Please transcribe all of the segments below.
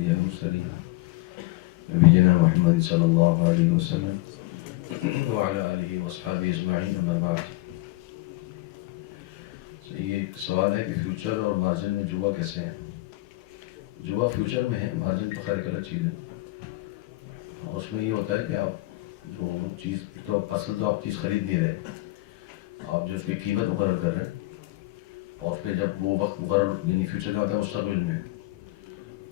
المرسلين نبينا محمد صلی اللہ علیہ وسلم وعلى آلہ وصحابہ اجمعین اما بعد. یہ ایک سوال ہے کہ فیوچر اور مارجن میں جوا کیسے ہیں؟ جوا فیوچر میں ہے، مارجن تو خیر ایک الگ چیز ہے. اس میں یہ ہوتا ہے کہ آپ جو چیز تو اصل تو آپ چیز خرید نہیں رہے، آپ جو اس کی قیمت مقرر کر رہے ہیں، اور پھر جب وہ وقت مقرر یعنی فیوچر کا ہوتا ہے مستقبل میں،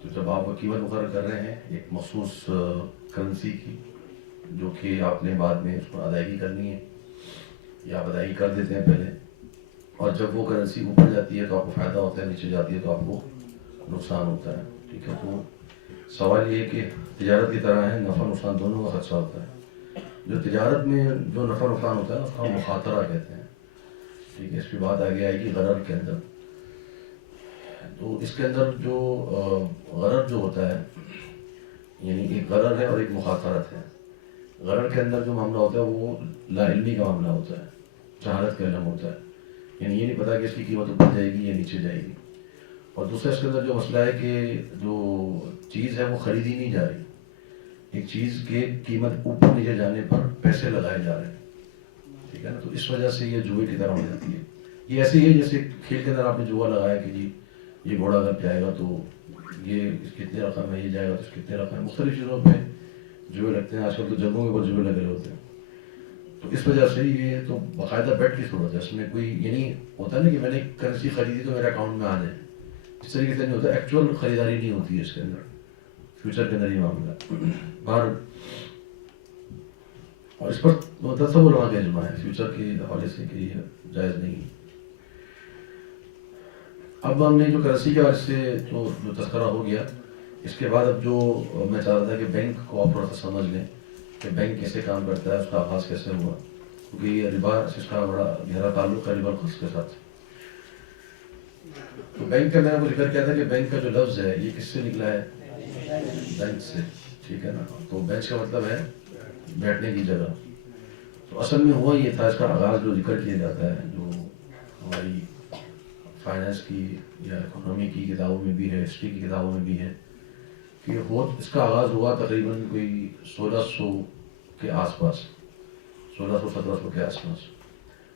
تو جب آپ وہ قیمت مقرر کر رہے ہیں ایک مخصوص کرنسی کی جو کہ آپ نے بعد میں اس کو ادائیگی کرنی ہے یا آپ ادائیگی کر دیتے ہیں پہلے، اور جب وہ کرنسی اوپر جاتی ہے تو آپ کو فائدہ ہوتا ہے، نیچے جاتی ہے تو آپ کو نقصان ہوتا ہے. ٹھیک ہے، تو سوال یہ ہے کہ تجارت کی طرح ہے، نفع نقصان دونوں کا خدشہ ہوتا ہے. جو تجارت میں جو نفع نقصان ہوتا ہے اس کا مخاطرہ کہتے ہیں. ٹھیک ہے، اس کی بات آگے آئے گی غرر کے اندر. تو اس کے اندر جو غرر جو ہوتا ہے، یعنی ایک غرر ہے اور ایک مخاطرت ہے. غرر کے اندر جو معاملہ ہوتا ہے وہ لا علمی کا معاملہ ہوتا ہے، جہالت کا علم ہوتا ہے، یعنی یہ نہیں پتا کہ اس کی قیمت اوپر جائے گی یا نیچے جائے گی. اور دوسرا اس کے اندر جو مسئلہ ہے کہ جو چیز ہے وہ خریدی نہیں جا رہی، ایک چیز کے قیمت اوپر نیچے جانے پر پیسے لگائے جا رہے ہیں. ٹھیک ہے نا، تو اس وجہ سے یہ جوئے کی طرح ہو جاتی ہے. یہ ایسے ہی ہے جیسے کھیل کے اندر آپ نے جوا لگایا کہ جی یہ گھوڑا اگر جائے گا تو یہ اس کتنے رقم ہے، یہ جائے گا تو اس کتنے رقم ہے. مختلف چیزوں پہ جوئے لگتے ہیں، آج کل تو جگہوں کے اوپر جوئے لگے ہوتے ہیں. تو اس وجہ سے یہ تو باقاعدہ بیٹ کی صورت ہے، اس میں کوئی یہ نہیں ہوتا نا کہ میں نے کرنسی خریدی تو میرے اکاؤنٹ میں آ جائے. اس طریقے سے نہیں ہوتا، ایکچوئل خریداری نہیں ہوتی ہے اس کے اندر، فیوچر کے اندر یہ معاملہ باہر. اور اس پر تصور علماء کا اجماع ہے فیوچر کے حوالے سے کہ یہ جائز نہیں. اب ہم نے جو کرنسی کے حوالے سے جو تذکرہ ہو گیا، اس کے بعد اب جو میں چاہ رہا تھا کہ بینک کو آپ تھوڑا سا سمجھ لیں کہ بینک کیسے کام کرتا ہے، اس کا آغاز کیسے ہوا، کیونکہ یہ ربا سے اس کا بڑا گہرا تعلق ہے ربا الفضل کے ساتھ. تو بینک کا میں نے آپ کو ذکر کیا تھا کہ بینک کا جو لفظ ہے یہ کس سے نکلا ہے؟ بینک سے. ٹھیک ہے نا، تو بینچ کا مطلب ہے بیٹھنے کی جگہ. تو اصل میں ہوا یہ تھا، اس کا آغاز جو ذکر کیا جاتا ہے جو ہماری فائنانس کی یا اکنامی کی کتابوں میں بھی ہے، ہسٹری کی کتابوں میں بھی ہے، کہ اس کا آغاز ہوا تقریباً کوئی 1600 کے آس پاس، 1600-1700 کے آس پاس.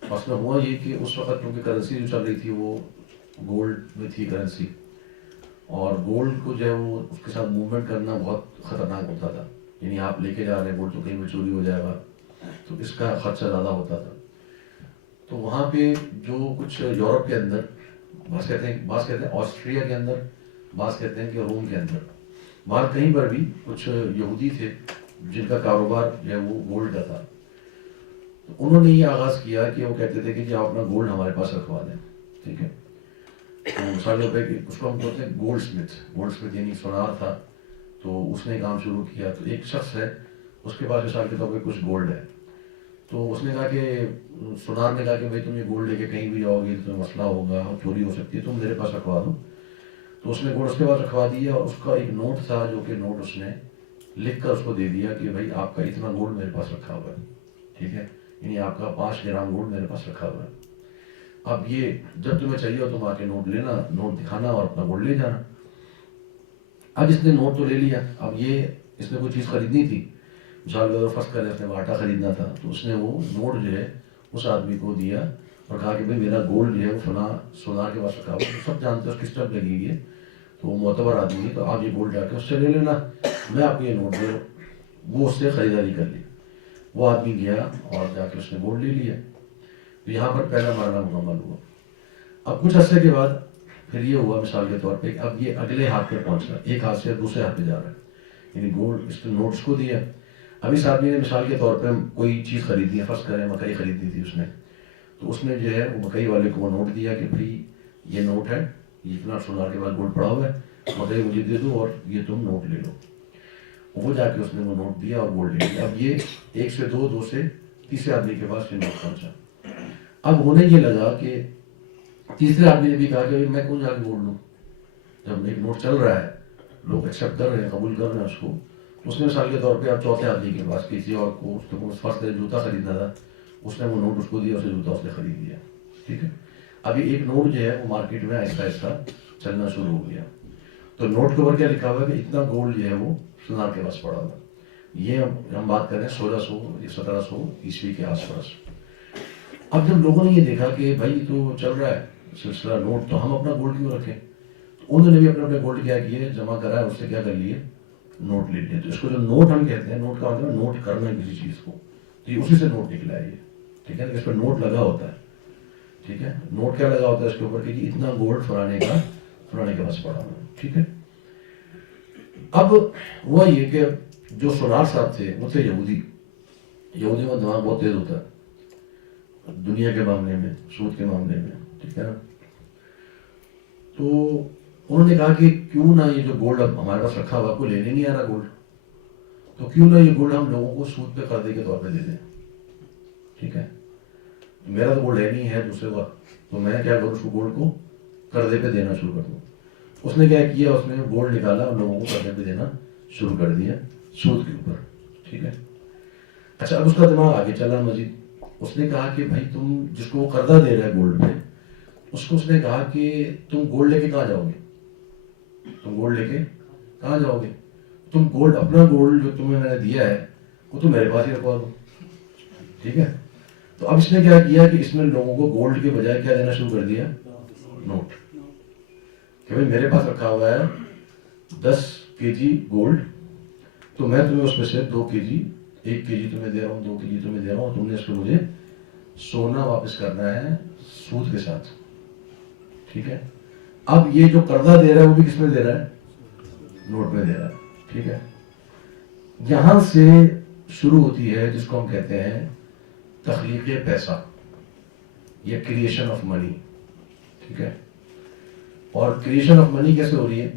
مسئلہ ہوا یہ کہ اس وقت کیونکہ کرنسی جو چل رہی تھی وہ گولڈ میں تھی کرنسی، اور گولڈ کو جو ہے وہ اس کے ساتھ موومنٹ کرنا بہت خطرناک ہوتا تھا. یعنی آپ لے کے جا رہے ہیں گولڈ تو کہیں بھی چوری ہو جائے گا، تو اس کا خدشہ زیادہ ہوتا تھا. تو وہاں پہ جو کچھ یورپ کے اندر، بعض کہتے ہیں آسٹریا کے اندر، بعض کہتے ہیں کہ روم کے اندر، باہر کہیں پر بھی کچھ یہودی تھے جن کا کاروبار جو ہے وہ گولڈ کا تھا. تو انہوں نے یہ آغاز کیا کہ وہ کہتے تھے کہ جی آپ اپنا گولڈ ہمارے پاس رکھوا دیں. ٹھیک ہے، تو مثال کے کہ اس کو ہم کہتے ہیں گولڈ اسمتھ یعنی سونار تھا. تو اس نے کام شروع کیا. تو ایک شخص ہے اس کے پاس مثال کے طور پہ کچھ گولڈ ہے، تو اس نے کہا کہ سونار نے کہا کہ بھائی تم یہ گولڈ لے کے کہیں بھی جاؤ گے تو تمہیں مسئلہ ہوگا، چوری ہو سکتی ہے، تم میرے پاس رکھوا دو. تو اس نے گولڈ اس کے پاس رکھوا دیا، اور اس کا ایک نوٹ تھا جو کہ نوٹ اس نے لکھ کر اس کو دے دیا کہ بھائی آپ کا اتنا گولڈ میرے پاس رکھا ہوا ہے. ٹھیک ہے، یعنی آپ کا 5 گرام گولڈ میرے پاس رکھا ہوا ہے. اب یہ جب تمہیں چاہیے ہو تم آ کے نوٹ لینا، نوٹ دکھانا اور اپنا گولڈ لے جانا. اب اس نے نوٹ تو لے لیا. اب یہ اس نے کوئی چیز خریدنی تھی، مثال کے فرض کریں اس نے آٹا خریدنا تھا، تو اس نے وہ نوٹ جو ہے اس آدمی کو دیا اور کہا کہ بھائی میرا گولڈ جو ہے وہ فلاں سونار کے پاس رکھا ہوا ہے. سب جانتے ہیں اس کی اسٹمپ لگی ہوئی ہے، تو وہ معتبر آدمی ہے، تو آپ یہ گولڈ جا کے اس سے لے لینا، میں آپ کو یہ نوٹ دے رہا ہوں. وہ اس سے خریداری کر لی. وہ آدمی گیا اور جا کے اس نے گولڈ لے لیا. تو یہاں پر پہلا مرحلہ مکمل ہوا. اب کچھ عرصے کے بعد پھر یہ ہوا مثال کے طور پہ اب یہ اگلے ہاتھ پہ پہنچ رہا، ایک ہاتھ سے دوسرے ہاتھ پہ جا رہا ہے. یعنی گولڈ اس نے نوٹس کو دیا. اب اس آدمی نے مثال کے طور پہ کوئی چیز خریدی ہے، فرض کریں مکئی خریدی تھی اس نے، تو اس نے جو ہے وہ مکئی والے کو وہ نوٹ دیا کہ بھائی یہ نوٹ ہے، یہ اتنا سونار کے بعد گولڈ پڑا ہوا ہے، مکئی مجھے دے دو اور یہ تم نوٹ لے لو. وہ جا کے اس نے وہ نوٹ دیا اور گولڈ لے لیا. اب یہ 1 سے 2، 2 سے تیسرے آدمی کے پاس یہ نوٹ پہنچا. اب ہونے یہ لگا کہ تیسرے آدمی نے بھی کہا کہ میں کون جا کے گولڈ لوں، جب ایک نوٹ چل رہا ہے، لوگ ایکسیپٹ کر رہے ہیں، قبول کر رہے ہیں اس کو. اس نے مثال کے طور پہ اب چوتھے آدمی کے پاس کسی اور کو اس کو فرض کرے جوتا خریدنا تھا، اس نے وہ نوٹ اس کو دیا، اسے جوتا اس نے خرید لیا. ٹھیک ہے، ابھی ایک نوٹ جو ہے وہ مارکیٹ میں آہستہ آہستہ چلنا شروع ہو گیا. تو نوٹ کے اوپر کیا لکھا ہوا ہے کہ اتنا گولڈ جو ہے وہ سونار کے پاس پڑا ہوا. یہ ہم بات کر رہے ہیں 1600 یا 1700 عیسوی کے آس پاس. اب جب لوگوں نے یہ دیکھا کہ بھائی تو چل رہا ہے سلسلہ نوٹ، تو ہم اپنا گولڈ کیوں رکھیں؟ تو انہوں نے بھی اپنے گولڈ کیا کیے، جمع کرا ہے، اس سے کیا کر لیے، نوٹ لے لیے. تو اس کو جو نوٹ ہم کہتے ہیں، نوٹ کا مطلب نوٹ کرنا ہے کسی چیز کو، تو یہ اسی سے نوٹ نکلا ہے یہ. ٹھیک ہے، اس پہ نوٹ لگا ہوتا ہے. ٹھیک ہے، نوٹ کیا لگا ہوتا ہے اس کے اوپر کہ اتنا گولڈ فلانے کے پاس پڑا ہوا ہے. ٹھیک ہے. اب ہوا یہ کہ جو سونار صاحب تھے وہ تھے یہودی میں دماغ بہت تیز ہوتا ہے دنیا کے معاملے میں، سود کے معاملے میں. ٹھیک ہے نا. تو انہوں نے کہا کہ کیوں نہ یہ جو گولڈ اب ہمارے پاس رکھا ہوا، کوئی لینے نہیں آ رہا گولڈ، تو کیوں نہ یہ گولڈ ہم لوگوں کو سود پہ قرضے کے طور پہ دے دیں. ٹھیک ہے، میرا تو گولڈ ہے نہیں ہے دوسرے کا، تو میں کیا کروں، اس کو گولڈ کو قرضے پہ دینا شروع کر دوں. اس نے کیا کیا، اس نے گولڈ نکالا اور لوگوں کو قرضے پہ دینا شروع کر دیا سود کے اوپر. ٹھیک ہے. اچھا، اب اس کا دماغ آگے چلا مزید. اس نے کہا کہ بھائی تم جس کو قرضہ دے رہا ہے گولڈ پہ، اس کو اس نے کہا کہ تم گولڈ لے کے کہاں جاؤ گے، تم گولڈ، اپنا گولڈ جو تمہیں میں نے دیا ہے وہ تم میرے پاس ہی رکھوا دو. ٹھیک ہے. تو اب اس نے کیا کیا کہ اس نے لوگوں کو گولڈ کے بجائے کیا دینا شروع کر دیا، نوٹ. کہ بھائی میرے پاس رکھا ہوا ہے 10 kg گولڈ، تو میں تمہیں اس میں سے 2 kg، 1 kg تمہیں دے رہا ہوں، 2 kg تمہیں دے رہا ہوں، تم نے اس کو مجھے سونا واپس کرنا ہے سود کے ساتھ. ٹھیک ہے. اب یہ جو قرضہ دے رہا ہے وہ بھی کس میں دے رہا ہے، نوٹ میں دے رہا ہے. ٹھیک ہے. یہاں سے شروع ہوتی ہے جس کو ہم کہتے ہیں تخلیق پیسہ یا کریشن آف منی. ٹھیک ہے. اور کریشن آف منی کیسے ہو رہی ہے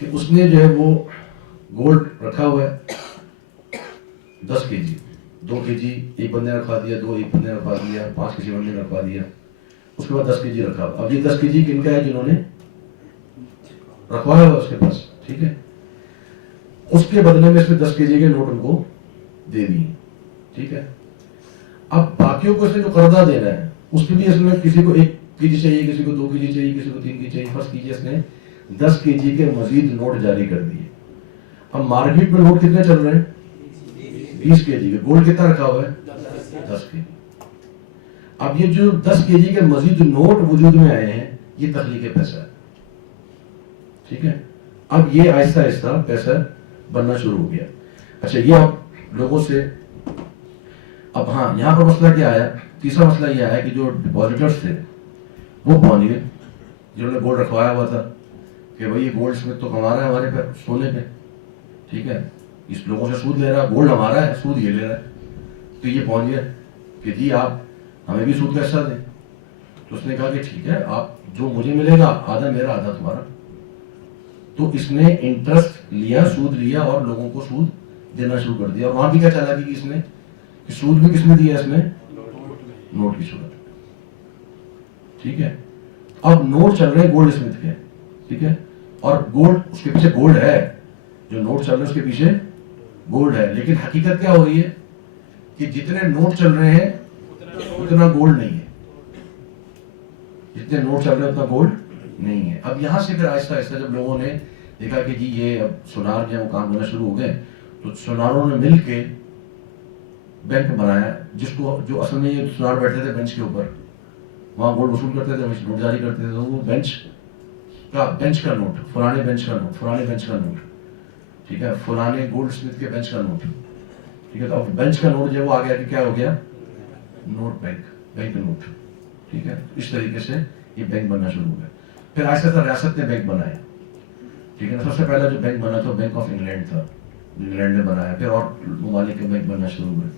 کہ اس نے جو ہے وہ گولڈ رکھا ہوا ہے 10 kg، 2 kg ایک بندے نے رکھوا دیا، 2 ایک بندے نے رکھوا دیا، 5 کسی بندے نے رکھوا دیا. اس کے بعد 10 kg رکھا ہوا. اب یہ 10 kg کن کا ہے، جنہوں نے رکھوایا ہوا اس کے پاس. ٹھیک ہے. اس کے بدلے میں اس میں 10 kg کے نوٹ ان کو دے دیے. ٹھیک ہے. اب باقیوں کو اس نے جو قرضہ دینا ہے اس میں بھی اس میں کسی کو 1 kg چاہیے، کسی کو 2 kg چاہیے، کسی کو 3 kg چاہیے. فرض کیجیے اس نے 10 kg کے مزید نوٹ جاری کر دیے. اب مارکیٹ میں نوٹ کتنے چل رہے ہیں، 20 kg کے. گولڈ کتنا رکھا ہوا ہے، 10 kg. اب یہ جو 10 kg کے مزید نوٹ وجود میں آئے ہیں، یہ تخلیق پیسہ ہے. ٹھیک ہے. اب یہ آہستہ آہستہ پیسہ بننا شروع ہو گیا. اچھا، یہ اب لوگوں سے، اب ہاں یہاں پر مسئلہ کیا آیا، تیسرا مسئلہ یہ آیا کہ جو ڈپازیٹرز تھے وہ پہنچ گئے، جنہوں نے گولڈ رکھوایا ہوا تھا کہ بھائی یہ گولڈ میں تو کما رہا ہے ہمارے پہ سونے پہ. ٹھیک ہے. اس لوگوں سے سود لے رہا ہے، گولڈ ہمارا ہے، سود یہ لے رہا ہے. تو یہ پہنچ گیا کہ جی آپ ہمیں بھی سود کا حصہ دیں. تو اس نے کہا کہ ٹھیک ہے، آپ جو مجھے ملے گا آدھا میرا آدھا تمہارا. تو اس نے انٹرسٹ لیا، سود لیا اور لوگوں کو سود دینا شروع کر دیا. اور وہاں بھی کیا چالا کہ اس نے کہ سود بھی کس نے دیا، اس میں نوٹ کی صورت. ٹھیک ہے. اب نوٹ چل رہے ہیں گولڈ اسمتھ کے. ٹھیک ہے. اور گولڈ، اس کے پیچھے گولڈ ہے، جو نوٹ چل رہے ہیں اس کے پیچھے گولڈ ہے. لیکن حقیقت کیا ہو رہی ہے کہ جتنے نوٹ چل رہے ہیں اتنا گولڈ نہیں ہے، جتنے نوٹ چل رہے ہیں اتنا گولڈ نہیں ہے. اب یہاں سے پھر آہستہ آہستہ جب لوگوں نے دیکھا کہ جی یہ اب سونار جو کام ہونا شروع ہو گئے، تو سوناروں نے مل کے بینک بنایا، جس کو، جو اصل میں یہ سونار بیٹھتے تھے بینچ کے اوپر، وہاں گولڈ وصول کرتے تھے، نوٹ جاری کرتے تھے. تو وہ بینچ کا نوٹ، فلانے بینچ کا نوٹ، فلانے بینچ کا نوٹ. ٹھیک ہے. فلانے گولڈ اسمتھ کے بینچ کا نوٹ. ٹھیک ہے. تو اب بینچ کا نوٹ جو وہ آ گیا کہ کیا ہو گیا، نوٹ بینک نوٹ. ٹھیک ہے. اس طریقے سے یہ بینک بننا شروع ہو گیا. پھر آہستہ آہستہ ریاست نے بینک بنائے. ٹھیک ہے. سب سے پہلا جو بینک بنا تھا بینک آف انگلینڈ تھا، انگلینڈ نے بنایا. پھر اور ممالک کے بینک بننا شروع ہوئے.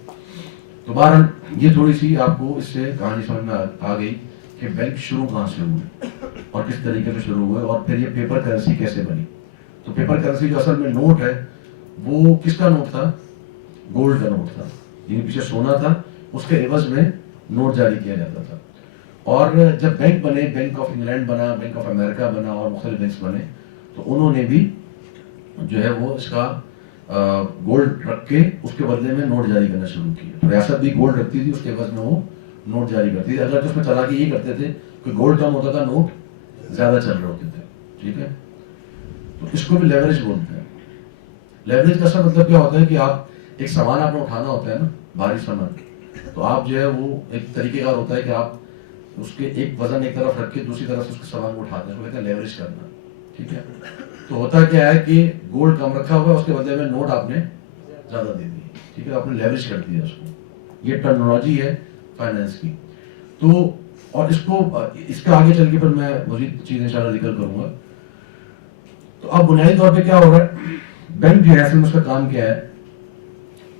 تو بہرحال یہ تھوڑی سی آپ کو اس سے کہانی سمجھ میں آ گئی کہ بینک شروع کہاں سے ہوئے اور کس طریقے سے شروع ہوئے، اور پھر یہ پیپر کرنسی کیسے بنی. تو پیپر کرنسی جو اصل میں نوٹ ہے وہ کس کا نوٹ تھا، گولڈ کا نوٹ تھا. یہ پیچھے سونا تھا، اس کے عوض میں نوٹ جاری کیا جاتا تھا. اور جب بینک بنے، بینک آف انگلینڈ بنا، بینک آف امریکہ بنا اور مختلف بینکس بنے، تو انہوں نے بھی جو ہے وہ اس کا گولڈ رکھ کے اس کے بدلے میں نوٹ جاری کرنا شروع کیا. ریاست بھی گولڈ رکھتی تھی، اس کے عوض میں وہ نوٹ جاری کرتی تھی. اگر اس میں چلاکی یہ کرتے تھے کہ گولڈ کم ہوتا تھا، نوٹ زیادہ چل رہے ہوتے تھے. ٹھیک ہے. تو اس کو بھی لیوریج بولتے ہیں. لیوریج کا سب مطلب کیا ہوتا ہے کہ آپ ایک سامان آپ نے اٹھانا ہوتا ہے نا, بھاری سامان, تو آپ جو ہے وہ ایک طریقہ کار ہوتا ہے کہ آپ اس کے ایک وزن ایک طرف رکھ کے دوسری طرف اس کے سامان کو اٹھاتے ہیں, کہتے ہیں لیوریج کرنا. ٹھیک ہے, تو ہوتا کیا ہے کہ گولڈ کم رکھا ہوا ہے, اس کے بدلے میں نوٹ آپ نے زیادہ دے دی. ٹھیک ہے, آپ نے لیوریج کر دیا اس کو. یہ ٹرمنالوجی ہے فائنینس کی. تو اور اس کو اس کے آگے چل کے پھر میں مزید چیزیں انشاءاللہ ذکر کروں گا. تو اب بنیادی طور پہ کیا ہو رہا ہے, بینک جو ہے اصل میں اس کا کام کیا ہے.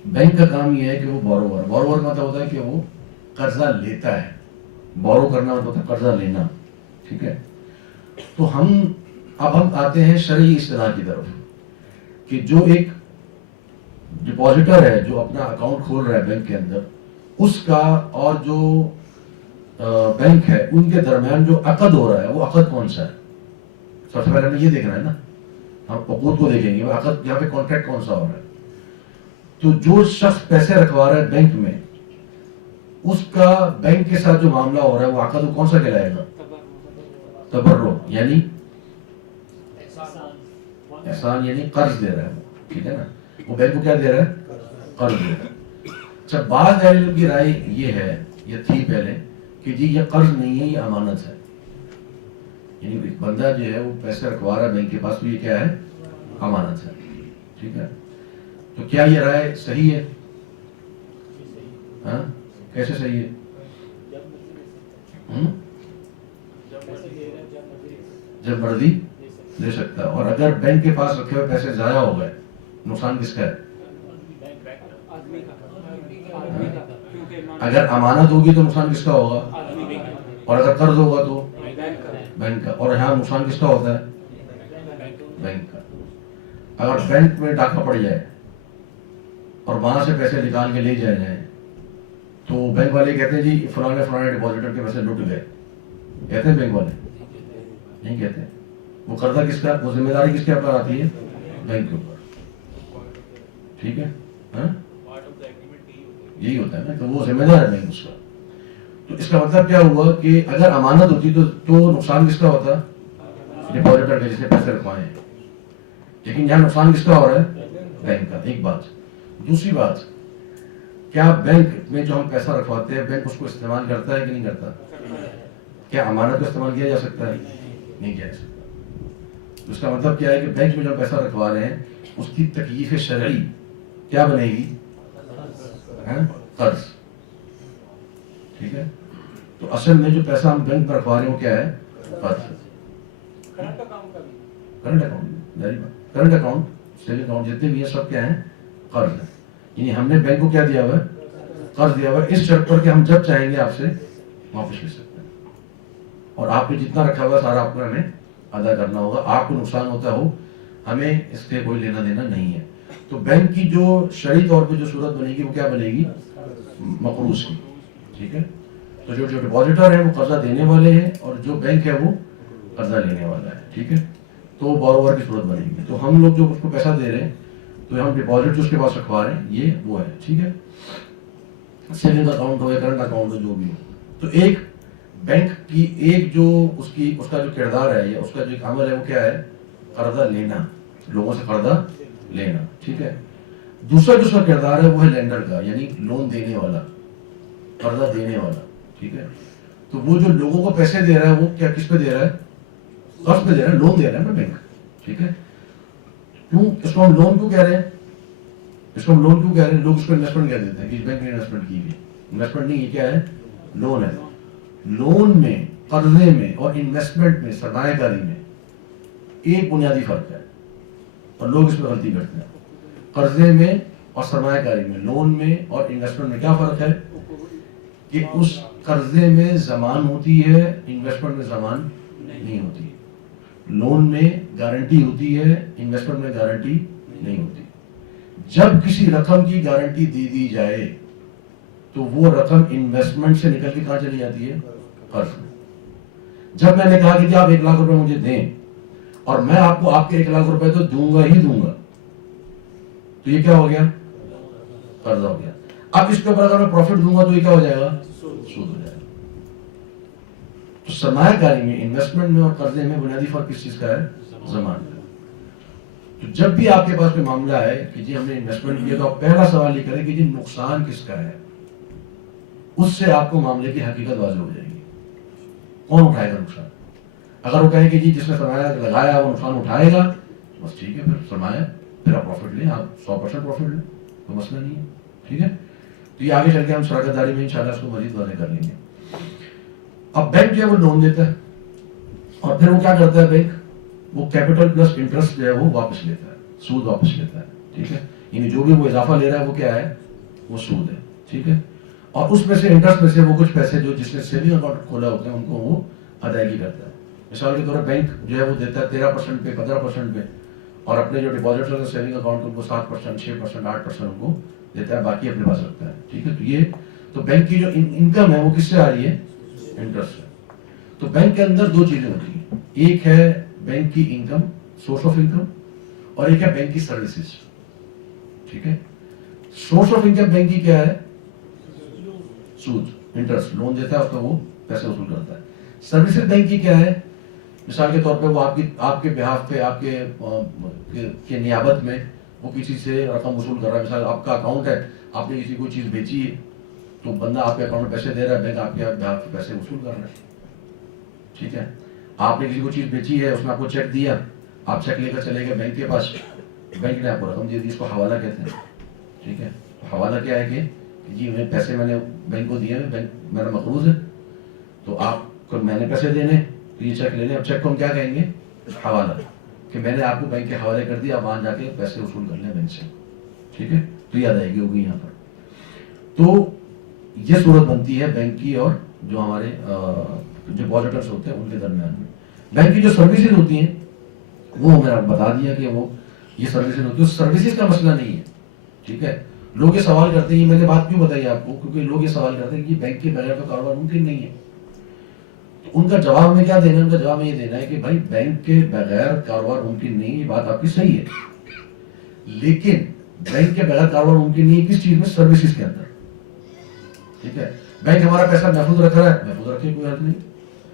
بینک کا کام یہ ہے کہ وہ بوروور کا مطلب ہوتا ہے کہ وہ قرضہ لیتا ہے. بورو کرنا مطلب ہوتا ہے قرضہ لینا. ٹھیک ہے, تو اب ہم آتے ہیں شرعی اصطلاح کی طرف کہ جو ایک ڈپازیٹر ہے جو اپنا اکاؤنٹ کھول رہا ہے بینک کے اندر, اس کا اور جو بینک ہے ان کے درمیان جو عقد ہو رہا ہے وہ عقد کون سا ہے. سب سے پہلے ہمیں یہ دیکھنا ہے نا, ہم عقود کو دیکھیں گے وہ عقد یہاں پہ کانٹریکٹ کون سا ہو رہا ہے. تو جو شخص پیسے رکھوا رہا ہے بینک میں, اس کا بینک کے ساتھ جو معاملہ ہو رہا ہے وہ عقد وہ کون سا کہلائے گا؟ تبرع, یعنی احسان, یعنی قرض دے رہا ہے. ٹھیک ہے نا, وہ بینک کو کیا دے رہا ہے؟ قرض دے رہا ہے. اچھا, بعض اہل علم کی رائے یہ ہے, یہ تھی پہلے, کہ جی یہ قرض نہیں ہے, یہ امانت ہے. یعنی ایک بندہ جو ہے وہ پیسے رکھوا رہا ہے بینک کے پاس, تو یہ کیا ہے؟ امانت ہے. ٹھیک ہے, تو کیا یہ رائے صحیح ہے؟ ہاں, کیسے صحیح ہے؟ جب مرضی دے سکتا ہے. اور اگر بینک کے پاس رکھے ہوئے پیسے ضائع ہو گئے, نقصان کس کا ہے؟ اگر امانت ہوگی تو نقصان کس کا ہوگا؟ اور اگر قرض ہوگا تو بینک کا. اور یہاں نقصان کس کا ہوتا ہے؟ بینک کا. اگر بینک میں ڈاکہ پڑ جائے اور وہاں سے پیسے نکال کے لے جائے جائیں, تو بینک والے کہتے ہیں جی فلانے ڈپازیٹر کے پیسے لٹ گئے. کہتے ہیں بینک والے؟ نہیں کہتے. وہ قرضہ کس کا, وہ ذمہ داری کس کے اوپر آتی ہے؟ بینک کے اوپر. ٹھیک ہے, یہی ہوتا ہے نا, تو وہ ذمہ دار ہے بینک اس کا. تو اس کا مطلب کیا ہوا کہ اگر امانت ہوتی تو نقصان کس کا ہوتا؟ ڈپازیٹر کا, جس نے پیسے رکھوائے ہیں. لیکن یہاں نقصان کس کا ہو رہا ہے؟ بینک کا. ایک بات. دوسری بات, کیا بینک میں جو ہم پیسہ رکھواتے ہیں بینک اس کو استعمال کرتا ہے کہ نہیں کرتا؟ کیا امانت کو استعمال کیا جا سکتا ہے؟ نہیں کیا جا سکتا. اس کا مطلب کیا ہے کہ بینک میں جو پیسہ رکھوا رہے ہیں اس کی تکلیف شرعی کیا بنے گی؟ قرض. ٹھیک ہے, تو اصل میں جو پیسہ ہم بینک میں رکھوا رہے ہیں وہ کیا ہے؟ قرض. Current account, current account, saving account جتنے بھی ہیں سب کیا ہیں؟ قرض ہے. یعنی ہم نے بینک کو کیا دیا ہوا ہے؟ قرض دیا ہوا ہے, اس شرط پر کہ ہم جب چاہیں گے آپ سے واپس لے سکتے ہیں. اور آپ نے جتنا رکھا ہوا ہے سارا آپ کو ہمیں ادا کرنا ہوگا. آپ کو نقصان ہوتا ہو, ہمیں اس سے کوئی لینا دینا نہیں ہے. تو بینک کی جو شرعی طور پہ جو صورت بنے گی وہ کیا بنے گی؟ مقروض کی. ٹھیک ہے, تو جو ڈپازیٹر ہیں وہ قرضہ دینے والے ہیں اور جو بینک ہے وہ قرضہ لینے والا ہے. ٹھیک ہے, تو بوروور کی صورت بنے گی. تو ہم لوگ جو اس کو پیسہ دے رہے ہیں تو ہم ڈپازٹ جو اس کے پاس رکھوا رہے ہیں یہ وہ ہے. ٹھیک ہے, سیونگ اکاؤنٹ ہو یا کرنٹ اکاؤنٹ ہو, جو بھی ہو. تو ایک بینک کی ایک جو اس کا جو کردار ہے یا اس کا جو ایک عمل ہے وہ کیا ہے؟ قرضہ لینا, لوگوں سے قرضہ لینا. ٹھیک ہے, دوسرا جو اس کا کردار ہے وہ ہے لینڈر کا, یعنی لون دینے والا, قرضہ دینے والا. ٹھیک ہے, تو وہ جو لوگوں کو پیسے دے رہا ہے وہ کیا کس پہ دے رہا ہے؟ قرض پہ دے رہا ہے, لون دے رہا ہے نا بینک. ٹھیک ہے, کیوں اس کو ہم لون کیوں کہہ رہے ہیں؟ اس کو ہم لون کیوں کہہ رہے ہیں؟ لوگ اس کو انویسٹمنٹ کہہ دیتے ہیں کہ بینک نے انویسٹمنٹ کی ہوئی. انویسٹمنٹ نہیں, یہ کیا ہے؟ لون ہے. لون میں, قرضے میں اور انویسٹمنٹ میں, سرمایہ کاری میں ایک بنیادی فرق ہے اور لوگ اس میں غلطی کرتے ہیں. قرضے میں اور سرمایہ کاری میں, لون میں اور انویسٹمنٹ میں کیا فرق ہے؟ کہ اس قرضے میں زمان ہوتی ہے, انویسٹمنٹ میں زمان نہیں ہوتی. لون میں گارنٹی ہوتی ہے, انویسٹمنٹ میں گارنٹی نہیں ہوتی. جب کسی رقم کی گارنٹی دے دی جائے تو وہ رقم انویسٹمنٹ سے نکل کے کہاں چلی جاتی ہے؟ قرض میں. جب میں نے کہا کہ آپ 1 لاکھ روپے مجھے دیں اور میں آپ کو آپ کے 1 لاکھ روپے تو دوں گا ہی دوں گا, تو یہ کیا ہو گیا؟ قرضہ ہو گیا. اب اس کے اوپر اگر میں پروفٹ دوں گا تو یہ کیا ہو جائے گا؟ سود ہو جائے گا. تو سرمایہ کاری میں, انویسٹمنٹ میں اور قرضے میں بنیادی فرق کس چیز کا ہے؟ زمان کا. تو جب بھی آپ کے پاس کوئی معاملہ ہے کہ جی ہم نے انویسٹمنٹ کیا تو آپ پہلا سوال یہ کریں کہ جی نقصان کس کا ہے، اس سے آپ کو معاملے کی حقیقت واضح ہو جائے گی، کون اٹھائے گا نقصان۔ اگر وہ کہیں کہ جی جس نے سرمایہ لگایا وہ نقصان اٹھائے گا، بس ٹھیک ہے، پھر سرمایہ پھر آپ پروفٹ لیں، آپ 100% پروفٹ لیں، کوئی مسئلہ نہیں ہے، ٹھیک ہے۔ تو یہ آگے چل کے ہم شراکت داری میں انشاءاللہ اس کو مزید واضح کر لیں گے۔ اب بینک جو ہے وہ لون دیتا ہے اور پھر وہ کیا کرتا ہے بینک، وہ کیپٹل پلس انٹرسٹ جو ہے وہ واپس لیتا ہے، سود واپس لیتا ہے، ٹھیک ہے، یعنی جو بھی وہ اضافہ لے رہا ہے وہ کیا ہے، وہ سود ہے، ٹھیک ہے، اور اس میں سے انٹرسٹ میں سے وہ کچھ پیسے جو جس نے سیونگ اکاؤنٹ کھولا ہوتا ہے ان کو وہ ادائیگی کرتا ہے۔ مثال کے طور پر بینک جو ہے وہ دیتا ہے 13% پہ، 15% پہ، اور اپنے جو ڈپازٹس ہوتے ہیں سیونگ اکاؤنٹ ان کو 7%، 6%، 8% ان کو دیتا ہے، باقی اپنے پاس رکھتا ہے، ٹھیک ہے۔ تو یہ تو بینک کی جو انکم ہے وہ کس سے آ رہی ہے، انٹرسٹ سے۔ تو بینک کے اندر دو چیزیں ہوتی ہیں، ایک ہے بینک کی انکم، سورس آف انکم، اور ایک ہے بینک کی سروسز، ٹھیک ہے۔ سورس آف انکم بینک کی کیا ہے، سود، انٹرسٹ، لون دیتا ہے اس کا وہ پیسے وصول کرتا ہے۔ سروسز بینک کی کیا ہے، مثال کے طور پہ وہ آپ کے بہاف پہ، آپ کے نیابت میں وہ کسی سے رقم وصول کر رہا ہے۔ مثال آپ کا اکاؤنٹ ہے، آپ نے کسی کو چیز بیچی ہے تو بندہ آپ کے اکاؤنٹ میں پیسے دے رہا ہے، بینک آپ کے بہاف پہ پیسے وصول کر رہا ہے، ٹھیک ہے۔ آپ نے کسی کو چیز بیچی ہے، اس میں آپ کو چیک دیا، آپ چیک لے کر چلے گئے بینک کے پاس، بینک نے آپ کو رقم دے دی، اس کو حوالہ کہتے ہیں، ٹھیک ہے۔ حوالہ کیا ہے کہ جی میں پیسے میں نے بینک کو دیے، بینک میرا مقروض ہے تو آپ کو میں نے پیسے دینے، تو یہ چیک لینے، اب چیک کو ہم کیا کہیں گے، حوالہ، کہ میں نے آپ کو بینک کے حوالے کر دیا، آپ وہاں جا کے پیسے وصول کر لیں بینک سے، ٹھیک ہے۔ تو یہ ادائیگی ہوگی یہاں پر۔ تو یہ صورت بنتی ہے بینک کی اور جو ہمارے ڈپازٹرس ہوتے ہیں ان کے درمیان میں۔ بینک کی جو سروسز ہوتی ہیں وہ میں نے بتا دیا کہ وہ یہ سروسز ہوتی ہے، سروسز کا مسئلہ نہیں ہے، ٹھیک ہے۔ لوگ یہ سوال کرتے ہیں، میں نے بات کیوں بتائی آپ کو، کیونکہ لوگ یہ سوال کرتے ہیں کہ بینک کے بغیر تو کاروبار ممکن نہیں ہے۔ تو ان کا جواب میں کیا دینا ہے، ان کا جواب میں یہ دینا ہے کہ بھائی بینک کے بغیر کاروبار ممکن نہیں، یہ بات آپ کی صحیح ہے، لیکن بینک کے بغیر کاروبار ممکن نہیں کس چیز میں، سروسز کے اندر، ٹھیک ہے۔ بینک ہمارا پیسہ محفوظ رکھ رہا ہے، محفوظ رکھے، کوئی حرج نہیں۔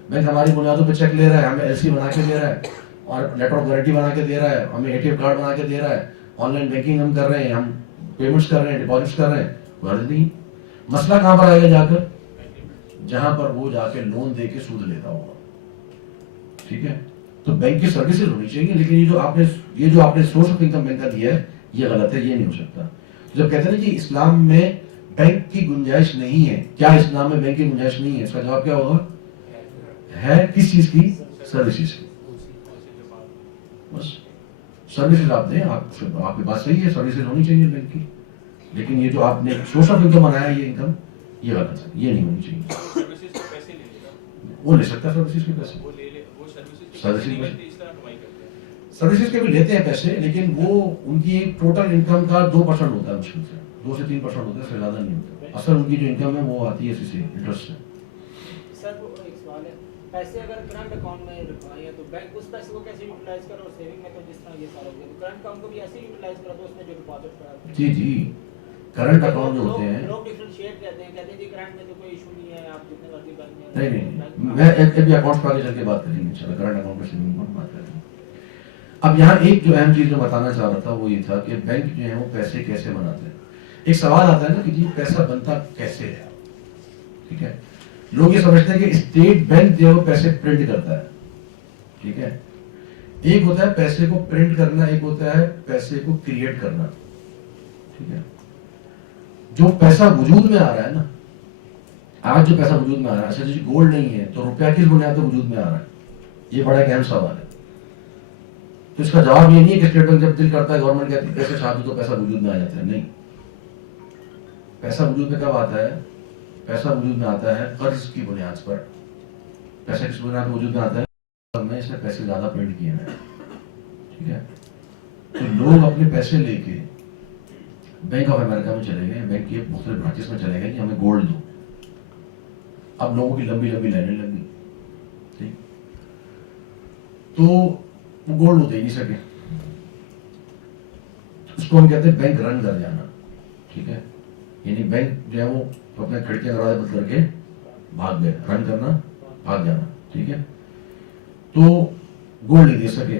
بینک ہماری بنیادوں پہ چیک لے رہا ہے، ہمیں ایل سی بنا کے دے رہا ہے اور لیٹر آف گارنٹی بنا کے دے رہا ہے، ہمیں اے ٹی ایم کارڈ بنا کے دے رہا ہے، آن لائن بینکنگ ہم کر رہے ہیں، ہم پیمنٹس کر رہے ہیں، ڈپازٹس کر رہے ہیں، کوئی حرج نہیں۔ مسئلہ کہاں پر آئے گا جا کر، جہاں پر وہ جا کے لون دے کے سود لیتا ہوگا، ٹھیک ہے۔ تو بینک کی سروسز ہونی چاہیے، لیکن یہ جو آپ نے سورس آف انکم بینک کا دیا ہے یہ غلط ہے، یہ نہیں ہو سکتا۔ جب کہتے ہیں کہ اسلام میں بینک کی گنجائش نہیں ہے، کیا اسلام میں بینک کی گنجائش نہیں ہے، اس کا جواب کیا ہوگا، ہے کس چیز کی، سروسز کی، بس سروسز آپ دیں، آپ کی بات صحیح ہے، سروسز ہونی چاہیے بینک کی، لیکن یہ جو آپ نے سورس آف انکم بنایا ہے یہ انکم یہ غلط ہے، یہ نہیں ہونی چاہیے۔ وہ لے سکتا ہے سروسز کے پیسے، سروسز کے بھی لیتے ہیں پیسے، لیکن وہ ان کی ٹوٹل انکم کا 2% ہوتا ہے، مشکل سے 2 سے 3% ہوتا ہے، اس سے زیادہ نہیں ہوتا۔ اصل ان کی جو انکم ہے وہ آتی ہے اسی سے، انٹرسٹ سے۔ سر وہ ایک سوال ہے، پیسے اگر کرنٹ اکاؤنٹ میں رکھوائے ہیں تو بینک اس پیسے کو کیسے یوٹیلائز کرے، اور سیونگ میں تو جس طرح یہ سارا ہو گیا تو کرنٹ اکاؤنٹ کو بھی ایسے ہی یوٹیلائز کرا تو اس میں جو ڈپازٹ کرا ہے۔ جی جی، کرنٹ اکاؤنٹ جو ہوتے ہیں، لوگ ڈفرینشیٹ کہتے ہیں جی کرنٹ میں تو کوئی ایشو نہیں ہے، آپ جتنے مرضی بینک میں نہیں، میں ابھی اکاؤنٹس پہ آگے چل کے بات کریں گے انشاءاللہ، کرنٹ اکاؤنٹ پہ سیونگ اکاؤنٹ بات کریں گے۔ اب یہاں ایک جو اہم چیز میں بتانا چاہ رہا تھا وہ یہ تھا کہ بینک جو ہے وہ پیسے کیسے بناتے ہیں۔ ایک سوال آتا ہے نا کہ جی پیسہ بنتا کیسے ہے، ٹھیک ہے۔ لوگ یہ سمجھتے ہیں کہ اسٹیٹ بینک جو ہے وہ پیسے پرنٹ کرتا ہے، ٹھیک ہے۔ ایک ہوتا ہے پیسے کو پرنٹ کرنا، ایک ہوتا ہے پیسے کو کریٹ کرنا، ٹھیک ہے۔ جو پیسہ وجود میں آ رہا ہے نا، آج جو پیسہ وجود میں آ رہا ہے، اچھا جی گولڈ نہیں ہے تو روپیہ کس بنیاد پہ وجود میں آ رہا ہے، یہ بڑا ایک اہم سوال ہے۔ تو اس کا جواب یہ نہیں ہے کہ اسٹیٹ بینک جب دل کرتا ہے گورنمنٹ کہتی ہے پیسے چھاپ دو تو پیسہ وجود میں آ جاتا ہے، نہیں۔ پیسہ وجود میں کب آتا ہے، پیسہ وجود میں آتا ہے قرض کی بنیاد پر۔ پیسہ کس بنیاد پر وجود میں آتا ہے، میں اس نے پیسے زیادہ پرنٹ کیے ہیں، ٹھیک ہے۔ تو لوگ اپنے پیسے لے کے بینک آف امریکہ میں چلے گئے، بینک کی مختلف برانچز میں چلے گئے کہ ہمیں گولڈ دو۔ اب لوگوں کی لمبی لمبی لائنیں لگ گئی، ٹھیک، تو وہ گولڈ وہ دے نہیں سکے، اس کو ہم کہتے ہیں بینک رن کر جانا، ٹھیک ہے۔ یعنی بینک جو ہے وہ اپنے کھڑکیاں دروازے بند کر کے بھاگ گئے، رن کرنا، بھاگ جانا، ٹھیک ہے۔ تو گولڈ نہیں دے سکے،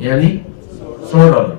$100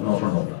$900।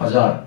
1000।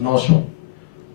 900।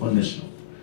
1900।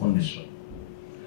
1900।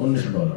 $1900।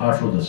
810।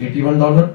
$81,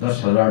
$10,000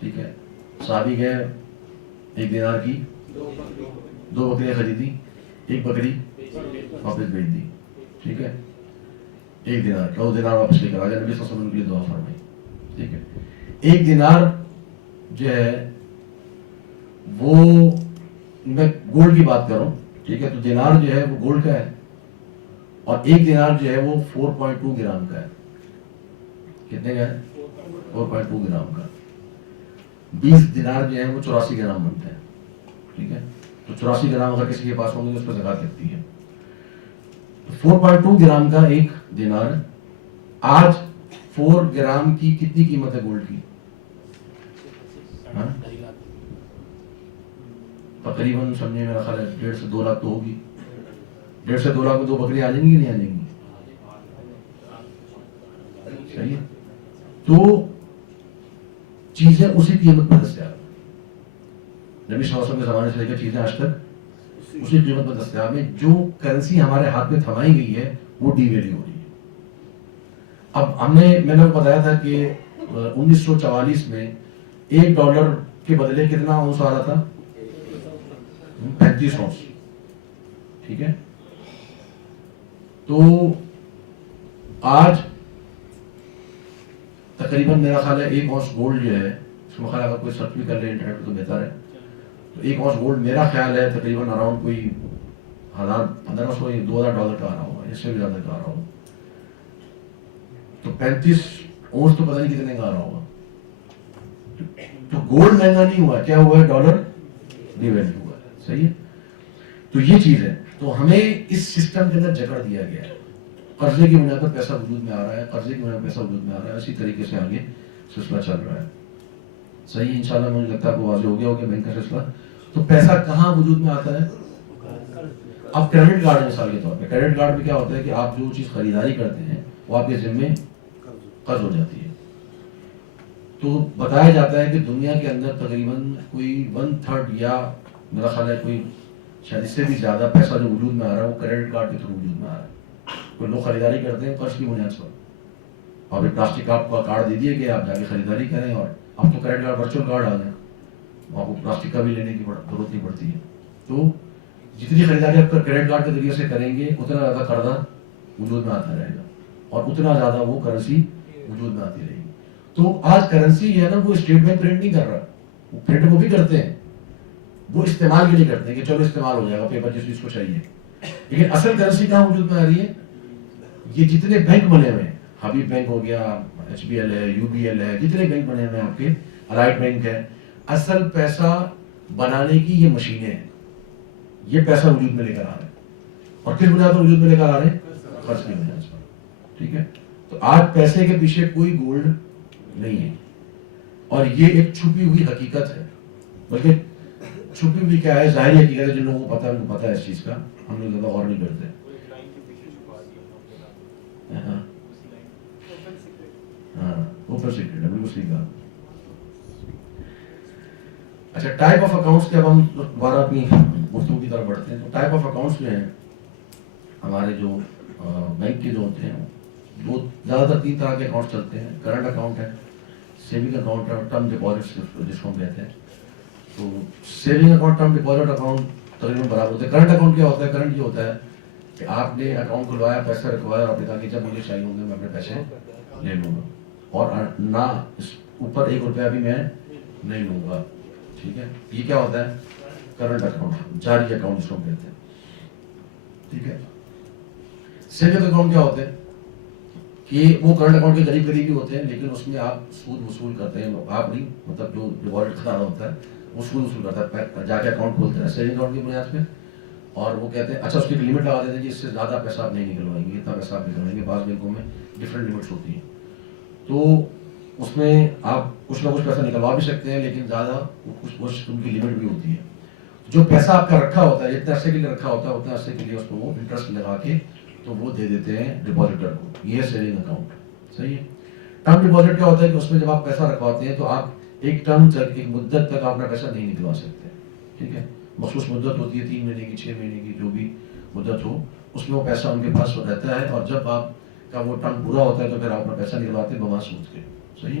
ٹھیک ہے. صحابی گئے, 1 دینار کی 2 بکریاں خریدی, 1 بکری واپس بھیج دی. ٹھیک ہے, 1 دینار کا 2 دینار واپس لے کر آ جائے, نبی صلی اللہ علیہ وسلم کے لیے دعا فرمائی. ٹھیک ہے, 1 دینار جو ہے وہ, میں گولڈ کی بات کروں, ٹھیک ہے, تو دینار جو ہے وہ گولڈ کا ہے, اور 1 دینار جو ہے وہ 4.2 گرام کا ہے. کتنے کا ہے؟ 4.2 گرام کا. 20 دینار جو ہے وہ 84 گرام بنتے ہیں. ٹھیک ہے, تو 84 گرام اگر کسی کے پاس ہوں گے تو اس پر زکات لگتی ہے. 4.2 گرام کا 1 دینار. آج 4 گرام کی کتنی قیمت ہے گولڈ کی؟ ہاں تقریباً سمجھے, میرا خیال ہے 1.5 سے 2 لاکھ تو ہوگی. 1.5 سے 2 لاکھ میں 2 بکری آ جائیں گی نہیں آ جائیں گی؟ صحیح ہے. تو چیزیں اسی قیمت پر دستیاب ہیں. نبی صلی اللہ علیہ وسلم کے زمانے سے لے کر چیزیں آج تک اسی قیمت پر دستیاب ہیں. جو کرنسی ہمارے ہاتھ میں تھمائی گئی ہے وہ ڈی ویلیو ہو رہی ہے. اب میں نے بتایا تھا کہ 1944 میں $1 کے بدلے کتنا اونس آ رہا تھا؟ 35 اونس. ٹھیک ہے, تو آج تقریباً میرا خیال ہے 1 اونس گولڈ جو ہے, اس میں خیال اگر کوئی سرچ بھی کر لے انٹرنیٹ پہ تو بہتر ہے, تو 1 اونس گولڈ میرا خیال ہے تقریباً اراؤنڈ کوئی 1500 یا $2000 کا آ رہا ہوگا, اس سے بھی زیادہ کا آ رہا ہوگا. تو 35 اونس تو پتہ نہیں کتنے کا آ رہا ہوگا. تو گولڈ مہنگا نہیں ہوا, کیا ہوا ہے؟ ڈالر ڈی ویلیو ہوا ہے. صحیح ہے. تو یہ چیز ہے. تو ہمیں اس سسٹم کے اندر جکڑ دیا گیا ہے. قرضے کی بنیاد پر پیسہ وجود میں آ رہا ہے, قرضے کی بنیاد پر پیسہ وجود میں آ رہا ہے. اسی طریقے سے آگے سلسلہ چل رہا ہے. صحیح, انشاءاللہ مجھے لگتا ہے آپ کو واضح ہو گیا ہوگا بینک کا سلسلہ. تو پیسہ کہاں وجود میں آتا ہے؟ اب کریڈٹ کارڈ مثال کے طور پہ, کریڈٹ کارڈ میں کیا ہوتا ہے کہ آپ جو چیز خریداری کرتے ہیں وہ آپ کے ذمے قرض ہو جاتی ہے. تو بتایا جاتا ہے کہ دنیا کے اندر تقریباً کوئی 1/3 یا میرا خیال ہے کوئی شاید اس سے بھی زیادہ پیسہ جو وجود میں آ رہا ہے وہ کریڈٹ کارڈ کے تھرو وجود میں آ رہا ہے. کوئی لوگ خریداری کرتے ہیں قرض کی بنیاد پر, اور پھر پلاسٹک آپ کا کارڈ دے دیے کہ آپ جا کے خریداری کریں, اور اب تو کریڈٹ کارڈ ورچوئل کارڈ آ گئے, آپ کو پلاسٹک کا بھی لینے کی ضرورت نہیں پڑتی ہے. تو جتنی خریداری آپ کریڈٹ کارڈ کے ذریعے سے کریں گے اتنا زیادہ قرضہ وجود میں آتا رہے گا, اور اتنا زیادہ وہ کرنسی وجود میں آتی رہے گی. تو آج کرنسی جو ہے نا وہ اسٹیٹ بینک پرنٹ نہیں کر رہا, وہ پرنٹ وہ بھی کرتے ہیں, وہ استعمال کے لیے کرتے ہیں کہ چلو استعمال ہو جائے گا پیپر جس چیز کو چاہیے. لیکن اصل کرنسی کہاں وجود میں آ رہی ہے؟ یہ جتنے بینک بنے ہوئے ہیں, حبیب بینک ہو گیا, HBL ہے, UBL ہے, جتنے بینک بنے ہوئے ہیں آپ کے, الائٹ بینک ہے, اصل پیسہ بنانے کی یہ مشینیں ہیں. یہ پیسہ وجود میں لے کر آ رہے ہیں, اور کس بنیاد پر وجود میں لے کر آ رہے ہیں؟ قرض کی بنیاد پر. ٹھیک ہے, تو آج پیسے کے پیچھے کوئی گولڈ نہیں ہے, اور یہ ایک چھپی ہوئی حقیقت ہے. بلکہ چھپی ہوئی کیا ہے, ظاہری حقیقت ہے. جن لوگوں کو پتا ہے ان کو پتا ہے اس چیز کا, ہم لوگ زیادہ غور نہیں کرتے. ہاں اوپن سیکرٹ ہے, بالکل صحیح کہا. اچھا, ٹائپ آف اکاؤنٹس کے اب ہم دوبارہ اپنی گفتگو کی طرف بڑھتے ہیں. تو ٹائپ آف اکاؤنٹس جو ہیں ہمارے جو بینک کے جو ہوتے ہیں وہ زیادہ تر 3 طرح کے اکاؤنٹ چلتے ہیں. کرنٹ اکاؤنٹ ہے, سیونگ اکاؤنٹ ہے, اور ٹرم ڈپازٹ جس کو ہم کہتے ہیں. تو saving account, term deposit account تقریباً برابر ہوتے ہیں. کرنٹ اکاؤنٹ کیا ہوتا ہے؟ کرنٹ یہ ہوتا ہے کہ آپ نے اکاؤنٹ کھلوایا, پیسہ رکھوایا, اور آپ نے کہا کہ جب مجھے چاہیے ہوں گے میں اپنے پیسے لے لوں گا, اور نہ اس اوپر 1 روپیہ بھی میں نہیں لوں گا. ٹھیک ہے, یہ کیا ہوتا ہے؟ کرنٹ اکاؤنٹ, جاری اکاؤنٹ جس کو ہم کہتے ہیں. ٹھیک ہے. سیونگ اکاؤنٹ کیا ہوتے ہیں کہ وہ کرنٹ اکاؤنٹ کے قریب قریبی ہوتے ہیں, لیکن اس میں آپ سود وصول کرتے ہیں. آپ نہیں, مطلب جو ڈپازٹ کھلانا ہوتا ہے وہ سود وصول کرتا ہے, جا کے اکاؤنٹ کھولتے ہیں سیونگ اکاؤنٹ کی بنیاد پہ, اور وہ کہتے ہیں اچھا اس کی لمٹ لگا دیتے ہیں کہ اس سے زیادہ پیسہ آپ نہیں نکلوائیں گے, اتنا پیسہ آپ نکلوائیں گے. بعض بینکوں میں ڈفرینٹ لمٹس ہوتی ہیں, تو اس میں آپ کچھ نہ کچھ پیسہ نکلوا بھی سکتے ہیں, لیکن زیادہ کچھ ان کی لمٹ بھی ہوتی ہے. جو پیسہ آپ کا رکھا ہوتا ہے, جتنے عرصے کے لیے رکھا ہوتا ہے اتنے عرصے کے لیے اس کو وہ انٹرسٹ لگا کے تو وہ دے دیتے ہیں ڈپازیٹر کو. یہ ہے سیونگ اکاؤنٹ. صحیح ہے. ٹرم ڈپازٹ کیا ہوتا ہے کہ اس میں جب آپ پیسہ رکھواتے ہیں تو آپ ایک ٹرم تک, ایک مدت تک آپ اپنا پیسہ نہیں نکلوا سکتے. ٹھیک ہے, مخصوص مدت ہوتی ہے 3 مہینے کی, 6 مہینے کی, جو بھی مدت ہو اس میں وہ پیسہ ان کے پاس رہتا ہے, اور جب آپ کا وہ ٹرم پورا ہوتا ہے تو پھر آپ اپنا پیسہ نکلواتے ہیں بما سود کے. صحیح.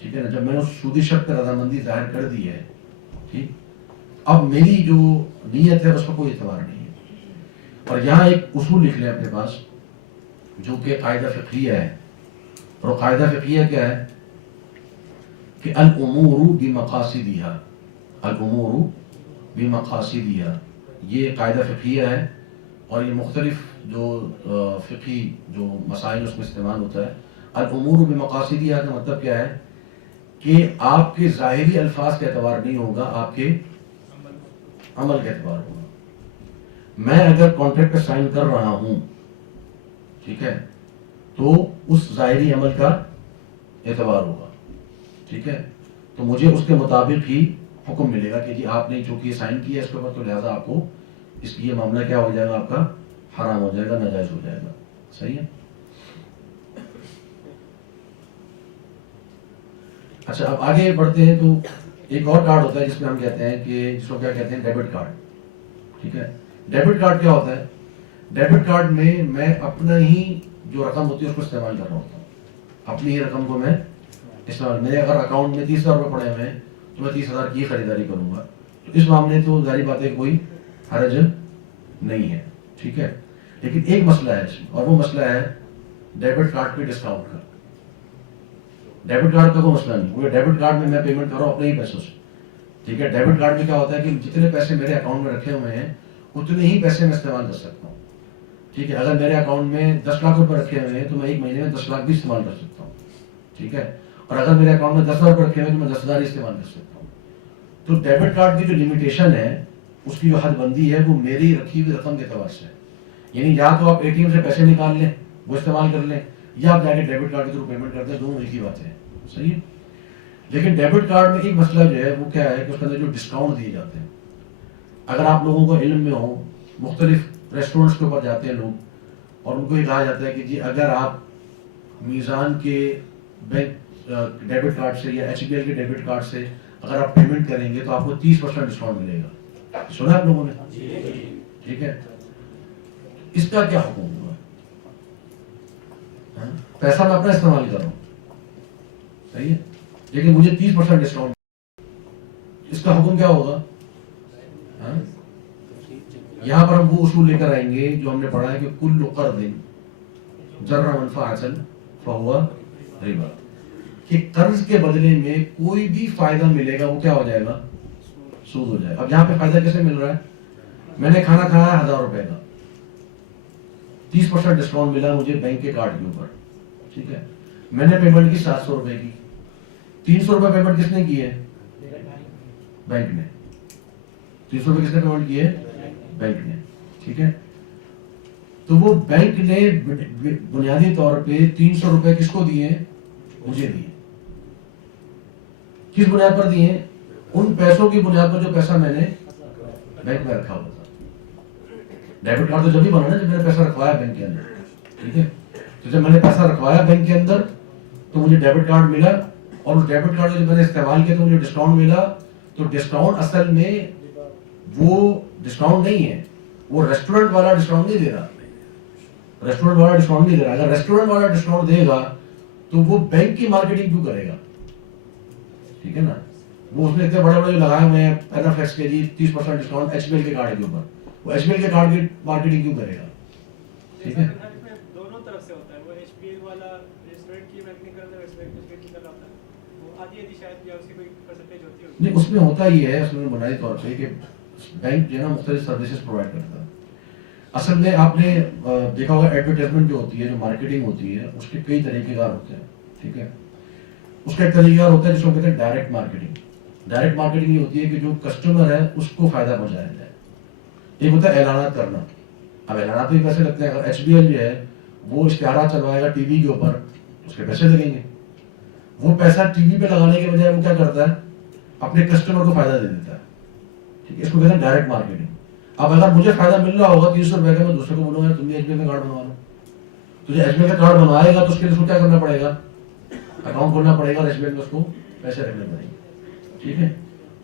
ٹھیک ہے نا. جب میں نے اس سودی شرط پہ رضامندی ظاہر کر دی ہے, ٹھیک, اب میری جو نیت ہے اس پر کوئی اعتبار نہیں ہے. اور یہاں ایک اصول لکھ لیں اپنے پاس جو کہ قاعدہ فقہیہ ہے. اور قاعدہ فقہیہ کیا ہے کہ الامور بمقاصدها, الامور بمقاصدها, یہ قاعدہ فقہیہ ہے. اور یہ مختلف جو فقہی جو مسائل اس میں استعمال ہوتا ہے. الامور بمقاصدها کا مطلب کیا ہے کہ آپ کے ظاہری الفاظ کا اعتبار نہیں ہوگا, آپ کے عمل کا اعتبار ہوگا. میں اگر کانٹریکٹ پہ سائن کر رہا ہوں, ٹھیک ہے, تو اس ظاہری عمل کا اعتبار ہوگا, ٹھیک ہے. تو مجھے اس کے مطابق ہی حکم ملے گا کہ جی آپ نے چونکہ سائن کیا اس کے اوپر, تو لہٰذا آپ کو اس لیے معاملہ کیا ہو جائے گا, آپ کا حرام ہو جائے گا, ناجائز ہو جائے گا. صحیح ہے. اچھا, اب آگے بڑھتے ہیں. تو ایک اور کارڈ ہوتا ہے جس میں ہم کہتے ہیں کہ جس کو کیا کہتے ہیں, ڈیبٹ کارڈ. ٹھیک ہے. ڈیبٹ کارڈ کیا ہوتا ہے؟ ڈیبٹ کارڈ میں اپنا ہی جو رقم ہوتی ہے اس کو استعمال کر رہا ہوتا ہوں. اپنی ہی رقم کو میں استعمال, میرے اگر اکاؤنٹ میں 30,000 روپے پڑے ہوئے ہیں تو میں 30,000 کی خریداری کروں گا. تو اس معاملے تو ظاہری بات ہے کوئی حرج نہیں ہے. ٹھیک ہے. لیکن ایک مسئلہ ہے اس میں, اور وہ مسئلہ ہے ڈیبٹ کارڈ پہ ڈسکاؤنٹ کا. ڈیبٹ کارڈ کا کوئی مسئلہ نہیں, کیونکہ ڈیبٹ کارڈ میں پیمنٹ کر رہا ہوں اپنے ہی پیسوں سے. ٹھیک ہے. ڈیبٹ کارڈ میں کیا ہوتا ہے کہ جتنے پیسے میرے اکاؤنٹ میں رکھے ہوئے ہیں اتنے ہی پیسے میں استعمال کر سکتا ہوں. ٹھیک ہے. اگر میرے اکاؤنٹ میں 10 لاکھ روپے رکھے ہوئے ہیں تو میں ایک مہینے میں 10 لاکھ بھی استعمال کر سکتا ہوں. ٹھیک ہے. اور اگر میرے اکاؤنٹ میں 10,000 روپے رکھے ہوئے ہیں تو میں 10,000 ہی استعمال کر سکتا ہوں. تو ڈیبٹ کارڈ کی جو لمیٹیشن ہے, اس کی جو حد بندی ہے, وہ میری رکھی ہوئی رقم کے اعتبار سے ہے. یعنی یا تو آپ اے ٹی ایم سے پیسے نکال لیں, وہ استعمال کر لیں, یا آپ جا کے ڈیبٹ کارڈ کے تھرو پیمنٹ کرتے ہیں, دونوں ایک ہی بات ہے. صحیح ہے. لیکن ڈیبٹ کارڈ میں ایک مسئلہ جو ہے وہ کیا ہے کہ اس کے اندر جو ڈسکاؤنٹ دیے جاتے ہیں, اگر آپ لوگوں کو علم میں ہو, مختلف ریسٹورینٹس کے اوپر جاتے ہیں لوگ اور ان کو یہ کہا جاتا ہے کہ جی اگر آپ میزان کے بینک ڈیبٹ کارڈ سے یا ایچ بی ایل کے ڈیبٹ کارڈ سے اگر آپ پیمنٹ کریں گے تو آپ کو 30% ڈسکاؤنٹ ملے گا. سنا آپ لوگوں نے؟ ٹھیک ہے. اس کا کیا حکم ہوا؟ پیسہ میں اپنا استعمال کر رہا ہوں, صحیح ہے, لیکن مجھے 30% ڈسکاؤنٹ, اس کا حکم کیا ہوگا؟ یہاں پر ہم وہ اصول لے کر آئیں گے جو ہم نے پڑھا ہے کہ کل قرض جر منفعۃ فہو ربا, کہ قرض کے بدلے میں کوئی بھی فائدہ ملے گا وہ کیا ہو جائے گا؟ سود ہو جائے گا. اب یہاں پہ فائدہ کیسے مل رہا ہے؟ میں نے کھانا کھایا 1,000 روپے کا, 30% ڈسکاؤنٹ ملا مجھے بینک کے کارڈ کے اوپر. ٹھیک ہے. میں نے پیمنٹ کی 700 روپے کی, 300 روپے پیمنٹ کس نے کی ہے؟ بینک نے. 300 روپے کس نے پیمنٹ کی ہے؟ بینک نے. ٹھیک ہے. تو وہ بینک نے بنیادی طور پہ 300 روپے کس کو دیے؟ مجھے دیے. کس بنیاد پر دیے؟ ان پیسوں کی بنیاد پر جو پیسہ میں نے بینک میں رکھا ہوا تھا. ڈیبٹ کارڈ تو جب ہی بنا نا جب میں نے پیسہ رکھوایا بینک کے اندر. ٹھیک ہے. تو جب میں نے پیسہ رکھوایا بینک کے اندر تو مجھے ڈیبٹ کارڈ ملا, اور اس ڈیبٹ کارڈ کو جب میں نے استعمال کیا تو مجھے ڈسکاؤنٹ ملا. تو ڈسکاؤنٹ اصل میں وہ ڈسکاؤنٹ نہیں ہے, وہ ریسٹورنٹ والا ڈسکاؤنٹ نہیں دے رہا. ریسٹورنٹ والا ڈسکاؤنٹ نہیں دے رہا. اگر ریسٹورنٹ والا ڈسکاؤنٹ دے گا تو وہ بینک کی مارکیٹنگ کیوں کرے گا؟ ٹھیک ہے نا. وہ اس نے اتنے بڑے بڑے جو لگائے ہوئے ہیں پینافلیکس کے لیے 30% ڈسکاؤنٹ ایچ بی ایل کے کارڈ کے اوپر, وہ ایچ بی ایل کے کارڈ کی مارکیٹنگ کیوں کرے گا؟ ٹھیک ہے. دونوں طرف سے ہوتا ہے. وہ ایچ پی ایل والا ریسٹورنٹ کی مارکیٹنگ کرتا ہے, ریسٹورنٹ کی کرتا ہے, وہ آدھی شاید یا اس کی کوئی پرسنٹیج ہوتی ہے. نہیں, اس میں ہوتا ہی ہے اس میں بنیادی طور پہ کہ بینک جو ہے نا مختلف سروسز پرووائڈ کرتا ہے. اصل میں آپ نے دیکھا ہوگا ایڈورٹائزمنٹ جو ہوتی ہے, جو مارکیٹنگ ہوتی ہے, اس کے کئی طریقے کار ہوتے ہیں. ٹھیک ہے. اس کا ایک طریقہ کار ہوتا ہے جس کو کہتے ہیں ڈائریکٹ مارکیٹنگ. ڈائریکٹ مارکیٹنگ یہ ہوتی ہے کہ جو کسٹمر ہے اس کو فائدہ پہنچایا جائے. ایک ہوتا ہے اعلانات کرنا. اب اعلانات میں پیسے لگتے ہیں. اگر ایچ بی ایل جو ہے وہ اشتہارات چلوائے گا ٹی وی کے اوپر, اس کے پیسے لگیں گے. وہ پیسہ ٹی وی پہ لگانے کے بجائے وہ کیا کرتا ہے, اپنے کسٹمر کو فائدہ دے دیتا ہے. ٹھیک ہے. اس کو کہتے ہیں ڈائریکٹ مارکیٹنگ. اب اگر مجھے فائدہ مل رہا ہوگا 300 روپے کا, میں دوسرے کو بولوں گا تم بھی ایچ بی ایل کا کارڈ بنوا لو. تو جو ایچ بی ایل کا کارڈ بنوائے گا تو اس کے لیے اس کو کیا کرنا پڑے گا؟ اکاؤنٹ کھولنا پڑے گا, اور ایچ بی ایل میں اس کو پیسے رکھنے پڑیں گے. ٹھیک ہے.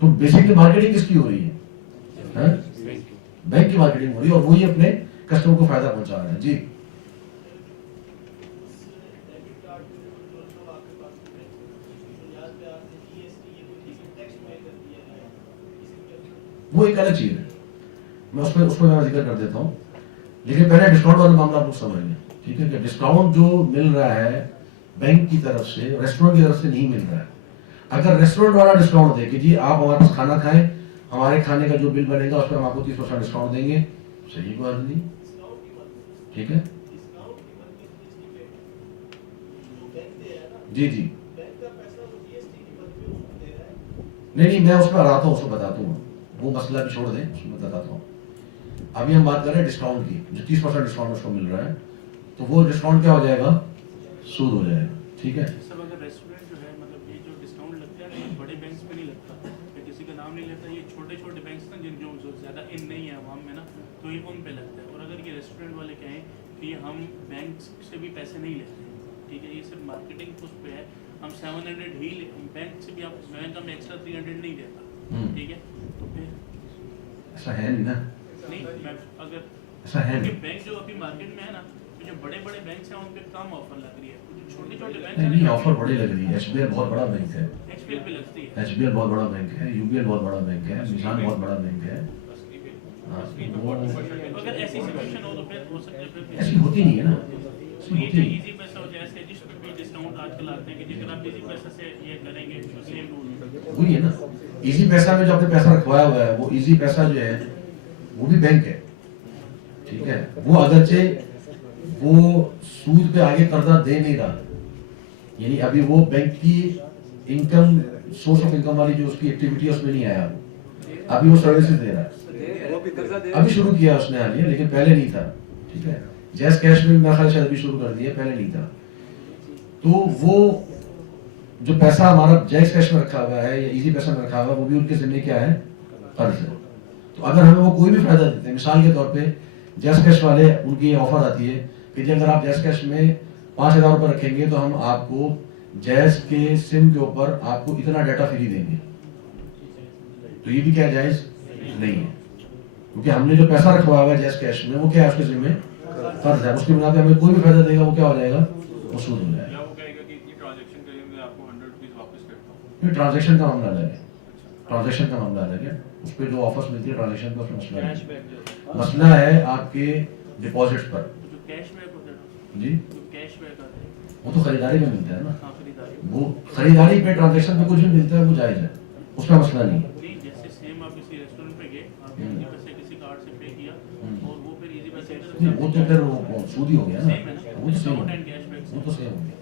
تو بیسکلی مارکیٹنگ کس کی ہو رہی ہے؟ بینک کی مارکیٹنگ ہو رہی ہے, اور وہی اپنے کسٹمر کو فائدہ پہنچا رہے ہیں. جی وہ ایک الگ چیز ہے, میں اس پہ میں ذکر کر دیتا ہوں. لیکن پہلے ڈسکاؤنٹ والا معاملہ آپ لوگ سمجھ لیں, ٹھیک ہے, کہ ڈسکاؤنٹ جو مل رہا ہے بینک کی طرف سے, ریسٹورینٹ کی طرف سے نہیں مل رہا ہے. اگر ریسٹورینٹ والا ڈسکاؤنٹ دے کہ جی آپ ہمارے پاس کھانا کھائیں, ہمارے کھانے کا جو بل بنے گا اس پہ ہم آپ کو 30% ڈسکاؤنٹ دیں گے, صحیح کوئی حرج نہیں, ٹھیک ہے. جی جی نہیں, میں اس پہ آتا ہوں, اس کو بتاتا ہوں, وہ مسئلہ بھی چھوڑ دیں, اس میں بتاتا ہوں. ابھی ہم بات کر رہے ہیں ڈسکاؤنٹ کی, جو 30% ڈسکاؤنٹ اس کو مل رہا ہے, تو وہ ڈسکاؤنٹ کیا ہو جائے گا, سود ہو جائے گا, ٹھیک ہے. سب اگر ریسٹورینٹ جو ہے مطلب یہ جو ڈسکاؤنٹ لگتا ہے نا, یہ بڑے بینکس پہ نہیں لگتا, میں کسی کا نام نہیں لیتا, یہ چھوٹے چھوٹے بینکس نا جن جو زیادہ ان نہیں ہے عوام میں نا, تو یہ ان پہ لگتا ہے. اور اگر یہ ریسٹورینٹ والے کہیں کہ یہ ہم بینک سے بھی پیسے نہیں لیتے, ٹھیک ہے, یہ صرف مارکیٹنگ اس پہ ہے, ہم 700 ہی بینک سے بھی, آپ بینک ہمیں ایکسٹرا 300 نہیں دیتا, ٹھیک ہے. تو پھر ایسا ہے نہیں نا, نہیں, میں اگر ایسا ہے نہیں. بینک جو ابھی مارکیٹ میں ہے نا, جو بڑے بڑے بینکس ہیں ان پہ کم آفر لگ رہی ہے, جو چھوٹے چھوٹے بینک ہیں نہیں, آفر بڑی لگ رہی ہے. ایچ بی ایل بہت بڑا بینک ہے, ایچ پی ایل پہ لگتی ہے, ایچ بی ایل بہت بڑا بینک ہے, یو بی ایل بہت بڑا بینک ہے, میزان بہت بڑا بینک ہے. اگر ایسی سچویشن ہو تو پھر ہو سکتا ہے پھر ایسی ہوتی نہیں ہے نا, تو یہ جو ایزی پیسہ ہو جائے, جس پہ بھی ڈسکاؤنٹ آج کل آتے ہیں کہ جس آپ ایزی پیسہ سے یہ کریں گے تو سیم رول وہی ہے نا. ایزی پیسہ میں جو آپ نے پیسہ رکھوایا ہوا ہے, وہ ایزی پیسہ جو ہے وہ بھی بینک ہے, ٹھیک ہے. وہ اگرچہ وہ سود پہ آگے قرضہ دے نہیں رہا, یعنی ابھی وہ بینک کی انکم, سورس آف انکم والی جو اس کی ایکٹیویٹی اس میں نہیں آیا, ابھی وہ سروسز دے رہا ہے, ابھی شروع کیا اس نے حالیہ, لیکن پہلے نہیں تھا, ٹھیک ہے. جیز کیش میں میرا خیال سے ابھی شروع کر دیا, پہلے نہیں تھا. تو وہ جو پیسہ ہمارا جیز کیش میں رکھا ہوا ہے یا ایزی پیسہ میں رکھا ہوا ہے, وہ بھی ان کے ذمہ کیا ہے, قرض ہے. تو اگر ہمیں وہ کوئی بھی فائدہ دیتے ہیں, مثال کے طور پہ جیز کیش والے, ان کی یہ آفر آتی ہے کہ جی اگر آپ جیز کیش میں 5000 روپے رکھیں گے تو ہم آپ کو جیز کے سم کے اوپر آپ کو اتنا ڈیٹا فری دیں گے. تو یہ بھی کیا جائز نہیں ہے, کیونکہ ہم نے جو پیسہ رکھوا ہوا ہے جیز کیش میں, وہ کیا ہے, اس کے ذمہ قرض ہے. اس کی بنا پہ ہمیں کوئی بھی فائدہ دے گا, وہ کیا ہو جائے گا, وہ سود ہو جائے گا. یہ ٹرانزیکشن کا معاملہ الگ ہے, ٹرانزیکشن کا معاملہ الگ ہے. اس پہ جو آفرز ملتی ہے ٹرانزیکشن کا, اس میں مسئلہ ہے. مسئلہ ہے آپ کے ڈپازٹس پر. جو کیش بیک ہوتا ہے, جی جو کیش بیک آتا ہے, وہ تو خریداری میں ملتا ہے نا, ہاں خریداری, وہ خریداری پہ ٹرانزیکشن پہ کچھ بھی ملتا ہے, وہ جائز ہے, اس کا مسئلہ نہیں. نہیں جیسے سیم آپ کسی ریسٹورینٹ پہ گئے, آپ نے ایزی پیسے کسی کارڈ سے پے کیا اور وہ پھر ایزی پیسے وہ تو پھر وہ سود ہی ہو گیا نا, وہ تو سیم ہو گیا, کیش بیک وہ تو سیم ہو گیا.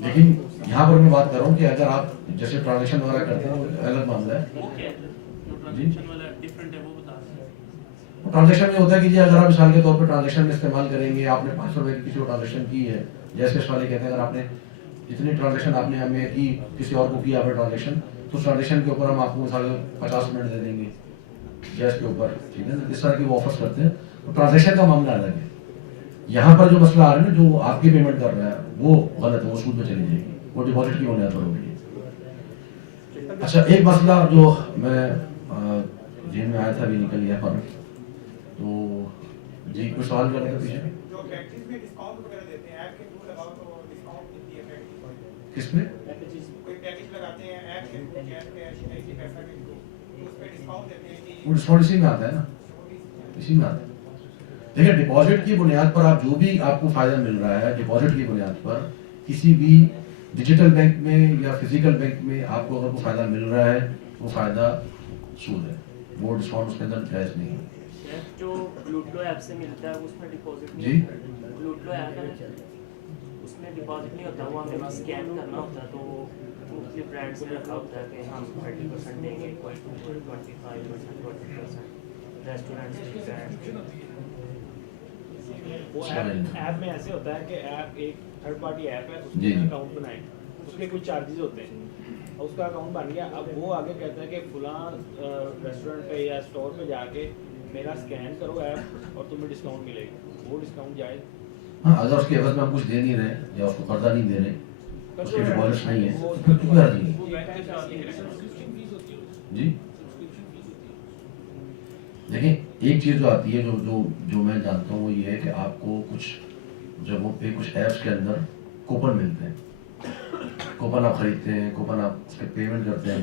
لیکن یہاں پر میں بات کر رہا ہوں کہ اگر آپ جیسے ٹرانزیکشن وغیرہ کرتے ہیں, وہ الگ معاملہ ہے. وہ کیا ہے جو ٹرانزیکشن والا ڈفرینٹ ہے, وہ بتا دیں. ٹرانزیکشن میں ہوتا ہے کہ جی اگر آپ مثال کے طور پر ٹرانزیکشن میں استعمال کریں گے, آپ نے 500 روپے کی کسی کو ٹرانزیکشن کی ہے, جیسے اس والے کہتے ہیں اگر آپ نے اتنی ٹرانزیکشن آپ نے ہمیں کی, کسی اور کو کیا آپ نے ٹرانزیکشن, تو ٹرانزیکشن کے اوپر ہم آپ کو مثال 50 منٹ دے دیں گے جیس کے اوپر, ٹھیک ہے نا. اس طرح کی وہ آفرس کرتے ہیں. تو ٹرانزیکشن کا معاملہ الگ ہے. یہاں پر جو مسئلہ آ رہا ہے نا, جو آپ کی پیمنٹ کر رہا ہے, وہ غلط ہے, وہ سود میں چلی جائے گی, وہ ڈپازٹ کی بنیاد پر ہوگی. اچھا, ایک مسئلہ جو میں ذہن میں آیا تھا, ابھی نکل گیا پر, تو جی کوئی سوال کرنے کا پیچھے, کس میں وہ ڈسکاؤنٹ اسی میں آتا ہے نا, اسی میں آتا ہے. دیکھیں ڈپازٹ کی بنیاد پر آپ جو بھی آپ کو فائدہ مل رہا ہے, ڈپازٹ کی بنیاد پر کسی بھی ڈیجیٹل بینک میں یا فزیکل بینک میں آپ کو اگر کوئی فائدہ مل رہا ہے, وہ فائدہ سود ہے, وہ ڈسکاؤنٹ اس کے اندر جائز نہیں ہے. جو لوٹلو ایپ سے ملتا ہے اس میں ڈپازٹ جی لوٹلو ایپ ہے, اس میں ڈپازٹ نہیں ہوتا, وہ ہمیں اسکین کرنا ہوتا ہے. تو مختلف برانڈس نے رکھا ہوتا ہے کہ ہم 30% دیں گے, 25%, 20%, ریسٹورینٹس. وہ ایپ میں ایسے ہوتا ہے کہ ایپ ایک تھرڈ پارٹی ایپ ہے, اس میں اکاؤنٹ بنائیں, اس کے کچھ چارجز ہوتے ہیں, اور اس کا اکاؤنٹ بن گیا. اب وہ آگے کہتا ہے کہ فلاں ریسٹورینٹ پہ یا اسٹور پہ جا کے میرا اسکین کرو ایپ اور تمہیں ڈسکاؤنٹ ملے گا. وہ ڈسکاؤنٹ جائز. ہاں, اگر اس کے عوض میں ہم کچھ دے نہیں رہے یا اس کو قرضہ نہیں دے رہے, اس کے ڈپازٹ نہیں ہے, تو پھر کوئی حرج نہیں ہے. جی دیکھیں, ایک چیز جو آتی ہے, جو میں جانتا ہوں, وہ یہ ہے کہ آپ کو کچھ جگہوں پہ کچھ ایپس کے اندر کوپن ملتے ہیں, کوپن آپ خریدتے ہیں, کوپن آپ اس پہ پیمنٹ کرتے ہیں,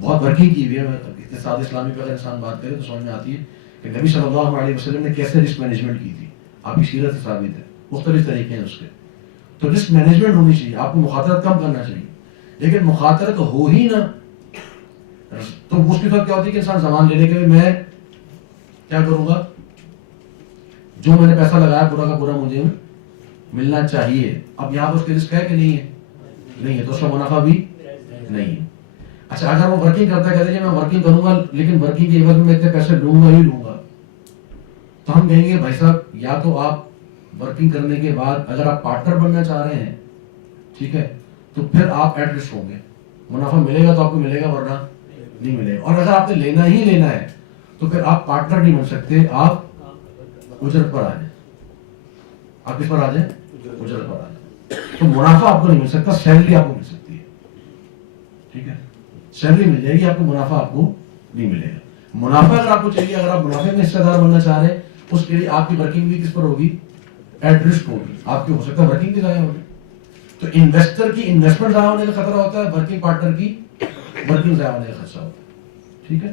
بہت ورکنگ کی ہوئی ہے. اقتصاد اسلامی پہ اگر انسان بات کرے تو سمجھ میں آتی ہے کہ نبی صلی اللہ علیہ وسلم نے کیسے رسک مینجمنٹ کی تھی. آپ کی سیرت سے ثابت ہے, مختلف طریقے ہیں اس کے. تو رسک مینجمنٹ ہونی چاہیے, آپ کو مخاطرت کم کرنا چاہیے. لیکن مخاطرت ہو ہی نہ تو اس کی طرف کیا ہوتی ہے کہ انسان زمان لے لے کے میں کیا کروں گا, جو میں نے پیسہ لگایا پورا کا پورا مجھے ملنا چاہیے. اب یہاں پر اس کے رسک ہے کہ نہیں ہے؟ نہیں ہے, تو اس کا منافع بھی نہیں ہے. اچھا اگر وہ ورکنگ کرتا ہے, کہتے ہیں میں ورکنگ کروں گا لیکن ورکنگ کے عوض میں اتنے پیسے لوں گا ہی لوں گا, تو ہم کہیں گے بھائی صاحب یا تو آپ ورکنگ کرنے کے بعد اگر آپ پارٹنر بننا چاہ رہے ہیں, ٹھیک ہے, تو پھر آپ ایٹ رسک ہوں گے. منافع ملے گا تو آپ کو ملے گا, ورنہ نہیں ملے گا. اور اگر آپ نے لینا ہی لینا ہے تو پھر آپ پارٹنر نہیں بن سکتے, آپ اجرت پر آ جائیں. آپ کس پر آ جائیں؟ اجرت پر آ جائیں. تو منافع آپ کو نہیں مل سکتا, سیلری آپ کو مل سکتی ہے. ٹھیک ہے, سیلری مل جائے گی آپ کو, منافع آپ کو نہیں ملے گا. منافع اگر آپ کو چاہیے, اگر آپ منافع میں حصہ دار بننا چاہ رہے ہیں, اس کے لیے آپ کی ورکنگ بھی کس پر ہوگی؟ ایٹ رسک ہوگی. آپ کی ہو سکتا ہے ورکنگ بھی ضائع ہوگی. تو انویسٹر کی انویسٹمنٹ ضائع ہونے کا خطرہ ہوتا ہے, ورکنگ پارٹنر کی ورکنگ ضائع ہونے کا خطرہ ہوتا ہے. ٹھیک ہے,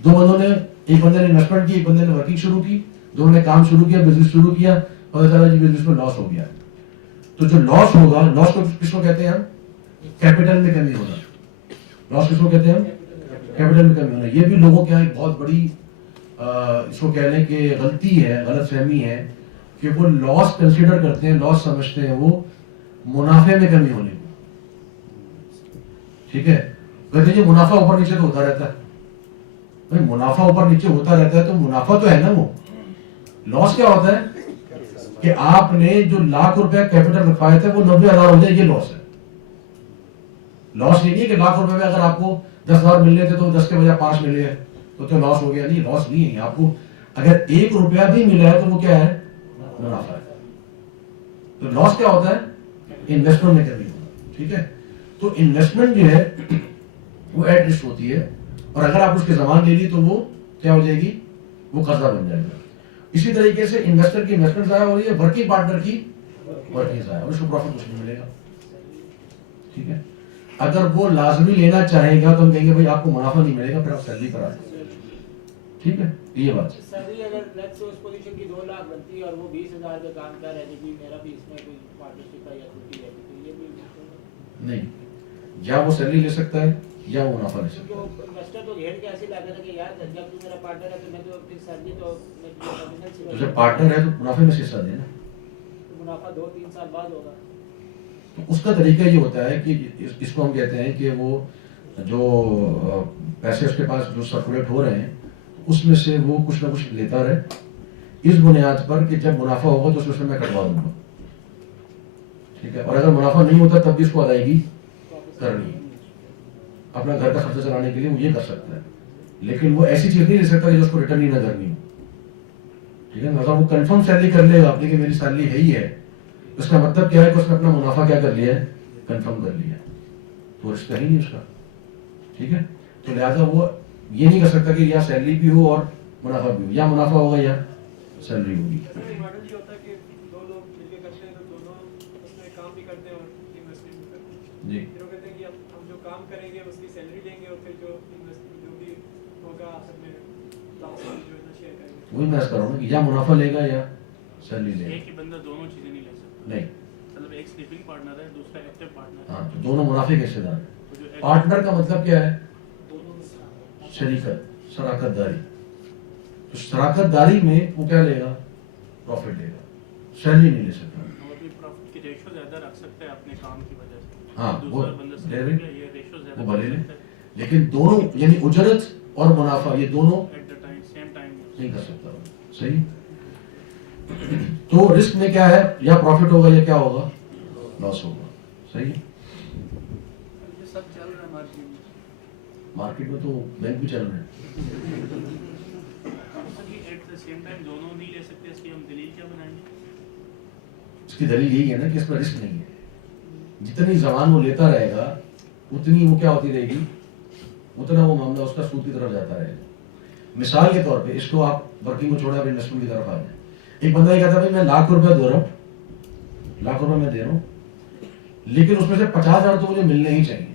دو بندوں نے, ایک بندے نے انویسٹمنٹ کی, ایک بندے نے ورکنگ شروع کی, دونوں نے کام شروع کیا, بزنس شروع کیا, پتہ چلا جی بزنس میں لاس ہو گیا. تو جو لاس ہوگا, لاس کو کس کو کہتے ہیں ہم؟ کیپٹل میں کمی ہونا. لاس کس کو کہتے ہیں ہم؟ کیپٹل میں کمی ہونا. یہ بھی لوگوں کے یہاں ایک بہت بڑی اس کو کہہ لیں کہ غلطی ہے, غلط فہمی ہے کہ وہ لاس کنسیڈر کرتے ہیں, لاس سمجھتے ہیں وہ منافع میں کمی ہونے کو. ٹھیک ہے, کہتے ہیں منافع اوپر نیچے تو ہوتا رہتا ہے. بھائی منافع اوپر نیچے ہوتا رہتا ہے تو منافع تو ہے نا. وہ لاس کیا ہوتا ہے کہ آپ نے جو ₹1,00,000 کیپٹل رکھوائے تھے وہ 90,000 ہو جائے, یہ لاس ہے. لاس یہ نہیں ہے کہ ₹1,00,000 میں اگر آپ کو 10,000 ملنے تھے تو 10 کے بجائے 5 ملے ہیں تو لاس ہو گیا. نہیں, لاس نہیں ہے. آپ کو اگر ₹1 بھی ملا ہے تو وہ کیا ہے؟ منافع ہے. تو لاس کیا ہوتا ہے؟ انویسٹمنٹ میں کمی ہونا. ٹھیک ہے, تو انویسٹمنٹ جو ہے وہ ایٹ رسک ہوتی ہے, اور اگر آپ اس کے زمان لے لی تو وہ کیا ہو جائے گی؟ وہ قرضہ بن جائے گا. اسی طریقے سے انویسٹر کی انویسٹمنٹ ضائع ہو رہی ہے, ورکنگ پارٹنر کی ورکنگ ضائع, اور اس کو پروفٹ کچھ نہیں ملے گا. ٹھیک ہے, اگر وہ لازمی لینا چاہے گا تو ہم کہیں گے بھائی آپ کو منافع نہیں ملے گا, پھر آپ سیلری پر آ جائیں. ٹھیک ہے, یہ بات. سیلری اگر لیٹس سے اس پوزیشن کی 2 لاکھ بنتی ہے اور وہ 20,000 کا کام کر رہے ہیں, جی میرا بھی اس میں کوئی پارٹنرشپ ہے یا چھوٹی ہے, تو یہ بھی نہیں, یا وہ سیلری لے سکتا ہے یا وہ منافع لے سکتا ہے. تو انویسٹر تو گھیر کے ایسے لاتا ہے کہ یار جب تو میرا پارٹنر ہے تو میں تو پھر سیلری تو تو جب پارٹنر ہے تو منافع میں سے حصہ دینا. منافع 2-3 سال بعد ہوگا. تو اس کا طریقہ یہ ہوتا ہے کہ اس کو ہم کہتے ہیں کہ وہ جو پیسے اس کے پاس جو سرکولیٹ ہو رہے ہیں اس میں سے وہ کچھ نہ کچھ لیتا رہے, اس بنیاد پر کہ جب منافع ہوگا تو اس میں کٹوا دوں گا. ٹھیک ہے, اور اگر منافع نہیں ہوتا تب بھی اس کو ادائیگی کرنی ہے. اپنا گھر کا خرچہ چلانے کے لیے وہ یہ کر سکتا ہے, لیکن وہ ایسی چیز نہیں لے سکتا کہ جو اس کو ریٹرن ہی نہ کرنی ہو. ٹھیک ہے, اگر وہ کنفرم سیلری کر لے گا اپنی کہ میری سیلری ہے ہی ہے, اس کا مطلب کیا ہے کہ اس نے اپنا منافع کیا کر لیا ہے؟ کنفرم کر لیا ہے, تو رشتہ ہی نہیں اس کا. ٹھیک ہے, تو لہٰذا وہ یہ نہیں کر سکتا کہ یا سیلری بھی ہو اور منافع بھی ہو, یا منافع ہوگا یا سیلری ہوگی. ماڈل یہ ہوتا ہے کہ 2 لوگ مل کے کرتے ہیں تو دونوں اس میں کام بھی کرتے ہیں اور انویسٹمنٹ بھی کرتے ہیں. جی, پھر وہ کہتے ہیں کہ ہم جو کام کریں گے اس کی سیلری لیں گے اور پھر جو انویسٹمنٹ جو بھی ہوگا آخر میں لاس جو ہے نا شیئر کریں گے. وہی میں کر رہا ہوں نا کہ یا منافع لے گا یا سیلری لے گا. ایک ہی بندہ دونوں چیزیں نہیں لے سکتا. نہیں, مطلب ایک سلیپنگ پارٹنر ہے, دوسرا ایکٹیو پارٹنر ہے. ہاں, تو دونوں منافع کے حصے دار ہیں. تو جو پارٹنر کا مطلب کیا ہے؟ شریکت, شراکت داری. تو شراکت داری میں وہ کیا لے گا؟ پروفٹ لے گا, سیلری نہیں لے سکتا. اور بھی پروفٹ کی ریشو زیادہ رکھ سکتے ہیں اپنے کام کی وجہ سے. ہاں, وہ دوسرا بندہ لے سیلری لے, کا یہ ریشو وہ زیادہ بھلے رکھ لے, سکتا ہے لیکن دونوں یعنی اجرت اور منافع یہ دونوں at the time same time. نہیں کر سکتا. صحیح. تو رسک میں کیا ہے؟ یا پروفٹ ہوگا یا کیا ہوگا؟ لاس ہوگا. صحیح. یہ سب چل رہا ہے مارکیٹ میں. مارکیٹ میں تو بینک بھی چل رہے ہیں. ایٹ دا سیم ٹائم دونوں نہیں لے سکتے, اس کی ہم دلیل کیا بنائیں گے؟ اس کی دلیل یہی ہے نا کہ اس میں رسک نہیں ہے. جتنی زمان وہ لیتا رہے گا اتنی وہ کیا ہوتی رہے گی, اتنا وہ معاملہ اس کا سود کی طرف جاتا رہے گا. مثال کے طور پہ اس کو آپ ورکنگ کو چھوڑا, انویسٹمنٹ کی طرف آ جائیں. ایک بندہ یہ کہتا ہے میں ₹1,00,000 دے رہا ہوں, ₹1,00,000 میں دے رہا ہوں, لیکن اس میں سے 50,000 تو مجھے ملنے ہی چاہیے.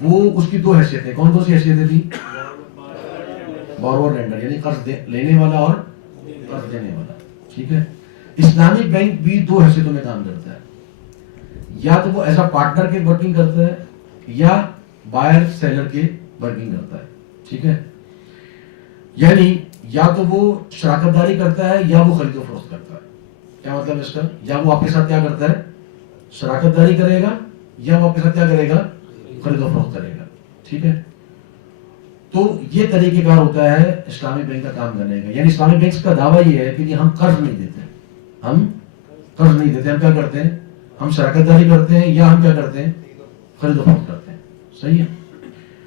وہ اس کی دو حیثیتیں، کون کون سی حیثیتیں تھیں؟ بارور لینڈر یعنی قرض لینے والا اور قرض دینے والا، ٹھیک ہے. اسلامک بینک بھی دو حیثیتوں میں کام کرتا ہے، یا تو وہ ایز اے پارٹنر کے ورکنگ کرتا ہے یا بائر سیلر کے ورکنگ کرتا ہے، ٹھیک ہے. یعنی یا تو وہ شراکت داری کرتا ہے یا وہ خرید و فروخت کرتا ہے. کیا مطلب اس کا؟ یا وہ آپ کے ساتھ کیا کرتا ہے؟ شراکت داری کرے گا یا وہ آپ کے ساتھ کیا کرے گا؟ خرید و فروخت کرے گا، ٹھیک ہے. تو یہ طریقہ کار ہوتا ہے اسلامک بینک کا کام کرنے کا. یعنی اسلامک بینک کا دعویٰ یہ ہے کہ ہم قرض نہیں دیتے، ہم قرض نہیں دیتے، ہم کیا کرتے ہیں؟ ہم شراکت داری کرتے ہیں یا ہم کیا کرتے ہیں؟ خرید و فروخت کرتے ہیں. صحیح ہے.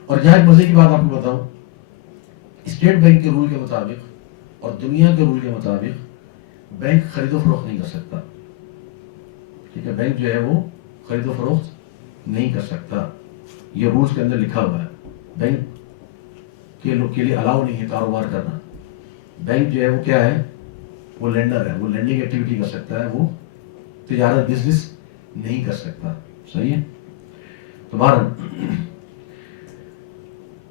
اور یہاں ایک مزے کی بات آپ کو بتاؤں، اسٹیٹ بینک کے رول کے مطابق اور دنیا کے رول کے مطابق بینک خرید و فروخت نہیں کر سکتا، ٹھیک ہے. بینک جو ہے وہ خرید و فروخت نہیں کر سکتا، یہ رولز کے اندر لکھا ہوا ہے. بینک کے لوگ کے لیے الاؤ نہیں ہے کاروبار کرنا. بینک جو ہے وہ کیا ہے؟ وہ لینڈر ہے، وہ لینڈنگ ایکٹیویٹی کر سکتا ہے، وہ تجارت بزنس نہیں کر سکتا. صحیح ہے. تو بہرحال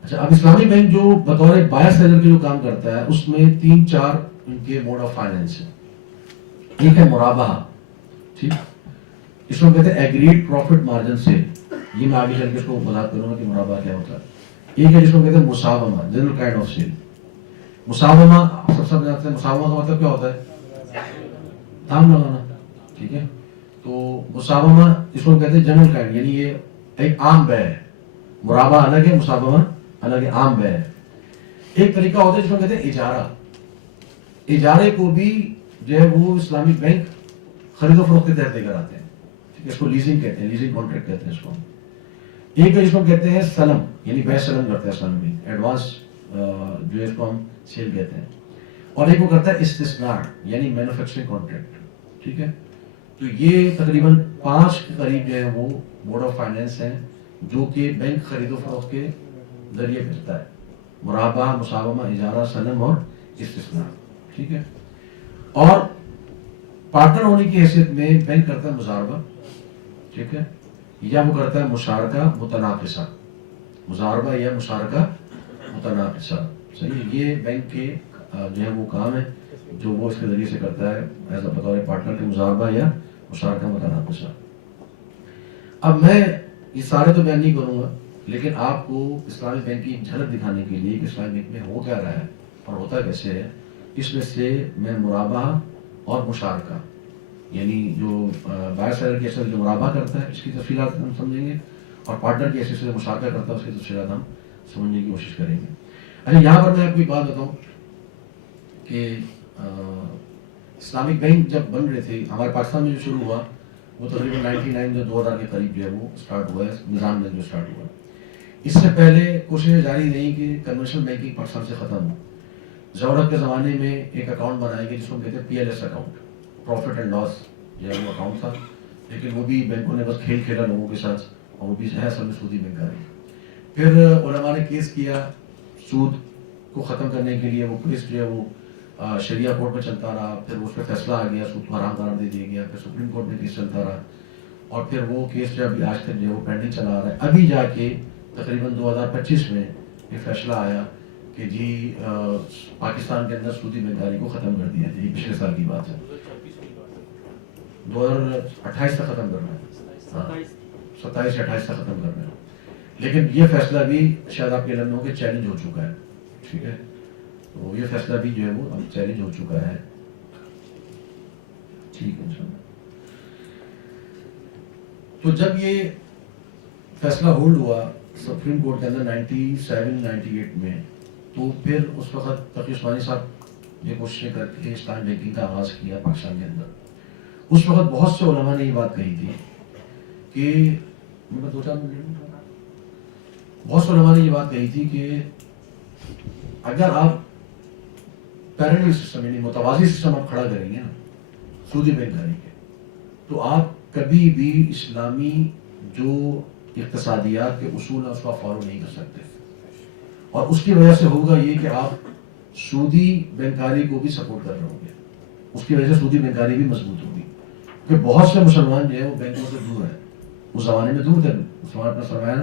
اچھا، اب اسلامی بینک جو بطور بائر سیلر کے جو کام کرتا ہے اس میں 3-4 ان کے موڈ آف فائنینس ہیں. ایک ہے مرابحہ، ٹھیک، اس کو کہتے ہیں ایگریڈ پروفٹ مارجن سے. یہ میں آگے چل کے اس کو وضاحت کروں گا کہ مرابحہ کیا ہوتا ہے. ایک ہے جس کو کہتے ہیں مساومہ، جنرل کائنڈ آف سیل. مساومہ آپ سب جانتے ہیں، مساومہ کا مطلب کیا ہوتا ہے؟ دام لگانا، ٹھیک ہے. تو مساومہ اس کو کہتے ہیں جنرل کائنڈ، یعنی یہ ایک عام بے ہے. مرابحہ الگ ہے، مساومہ الگ ہے، عام بے ہے. ایک طریقہ ہوتا ہے جس کو کہتے ہیں اجارہ. اجارے کو بھی جو ہے وہ اسلامک بینک خرید و فروخت کے تحت لے کر آتے ہیں، ٹھیک ہے. اس کو لیزنگ کہتے ہیں، لیزنگ کانٹریکٹ کہتے ہیں اس کو. ایک ہے جس کو کہتے ہیں سلم، یعنی بے سلم کرتا ہے اسلامک بینک، ایڈوانس جو ہے اس کو ہم سیل کہتے ہیں. اور ایک وہ کرتا ہے استثمار، یعنی مینوفیکچرنگ کانٹریکٹ، ٹھیک ہے. تو یہ تقریباً 5 کے قریب جو ہے وہ موڈ آف فائنینس ہیں جو کہ بینک خرید و فروخت کے ذریعے بھیجتا ہے. مرابحہ، مساومہ، اجارہ، سلم اور استثمار، ٹھیک ہے. اور پارٹنر ہونے کی حیثیت میں بینک کرتا ہے مزاربہ، ٹھیک ہے، یا وہ کرتا ہے مشارکہ متناقصہ. مزاربہ یا مشارکہ متناقصہ، صحیح ہے. یہ بینک کے جو ہے وہ کام ہے جو وہ اس کے ذریعے سے کرتا ہے ایز اے بطور پارٹنر کے، مزاربہ یا مشارکہ متناقصہ. اب میں یہ سارے تو بیان نہیں کروں گا، لیکن آپ کو اسلامک بینک کی جھلک دکھانے کے لیے کہ اسلامک بینک میں ہو کیا رہا ہے اور ہوتا کیسے ہے، اس میں سے میں مرابحہ اور مشارکہ، یعنی جو بائر سیلر کی حیثیت سے جو مرابحہ کرتا ہے اس کی تفصیلات ہم سمجھیں گے، اور پارٹنر کی حیثیت سے مشارکہ کرتا ہے اس کی تفصیلات ہم سمجھنے کی کوشش کریں گے. اچھا، یہاں پر میں آپ کو ایک بات بتاؤں کہ اسلامک بینک جب بن رہے تھے ہمارے پاکستان میں جو شروع ہوا وہ تقریباً 99 2000 کے قریب جو ہے وہ اسٹارٹ ہوا ہے، نظام بینک جو اسٹارٹ ہوا. اس سے پہلے کوششیں جاری رہی کہ کنونشنل بینکنگ پاکستان سے ختم ہو. ضرورت کے زمانے میں ایک اکاؤنٹ بنایا گیا جس کو کہتے ہیں PLS account, profit and loss جو ہے وہ اکاؤنٹ تھا. لیکن وہ بھی بینکوں نے بس کھیل کھیلا لوگوں کے ساتھ، اور وہ بھی ہے اصل میں سودی بینک آ رہی. پھر علماء نے کیس کیا سود کو ختم کرنے کے لیے. وہ کیس جو ہے وہ شریعہ کورٹ میں چلتا رہا، پھر اس پہ فیصلہ آ گیا، سود کو حرام قرار دے دیا گیا. پھر سپریم کورٹ میں کیس چلتا رہا، اور پھر وہ کیس جو ابھی آج تک جو ہے وہ پینڈنگ چلا آ رہا ہے. ابھی جا کے تقریباً 2025 میں یہ فیصلہ آیا کہ جی پاکستان کے اندر سودی بینکاری کو ختم کر دیا. یہ پچھلے سال کی بات ہے، 2028 تک ختم کرنا ہے، ہاں 27 یا 28 تک ختم کرنا ہے. لیکن یہ فیصلہ بھی شاید آپ کے علم میں ہو کہ چیلنج ہو چکا ہے، ٹھیک ہے. تو یہ فیصلہ بھی جو ہے وہ اب چیلنج ہو چکا ہے، ٹھیک ہے انشاءاللہ. تو جب یہ فیصلہ ہولڈ ہوا سپریم کورٹ کے اندر 97-98 میں، تو پھر اس وقت تقی عثمانی صاحب یہ کوششیں کر کے اسلامک بینکنگ کا آغاز کیا پاکستان کے اندر. اس وقت بہت سے علماء نے یہ بات کہی تھی کہ بہت سے علماء نے یہ بات کہی تھی کہ اگر آپ پیرلل سسٹم یعنی متوازی سسٹم آپ کھڑا کریں گے نا سودی بینکاری کے، تو آپ کبھی بھی اسلامی جو اقتصادیات کے اصول ہیں اس کا فالو نہیں کر سکتے. اور اس کی وجہ سے ہوگا یہ کہ آپ سودی بینکاری کو بھی سپورٹ کر رہے ہوں گے. اس کی وجہ سے سودی بینکاری بھی مضبوط ہوگی، کہ بہت سے مسلمان جو ہے وہ بینکوں سے دور ہیں. اس زمانے میں دور تھے، مسلمان اپنا سرمایہ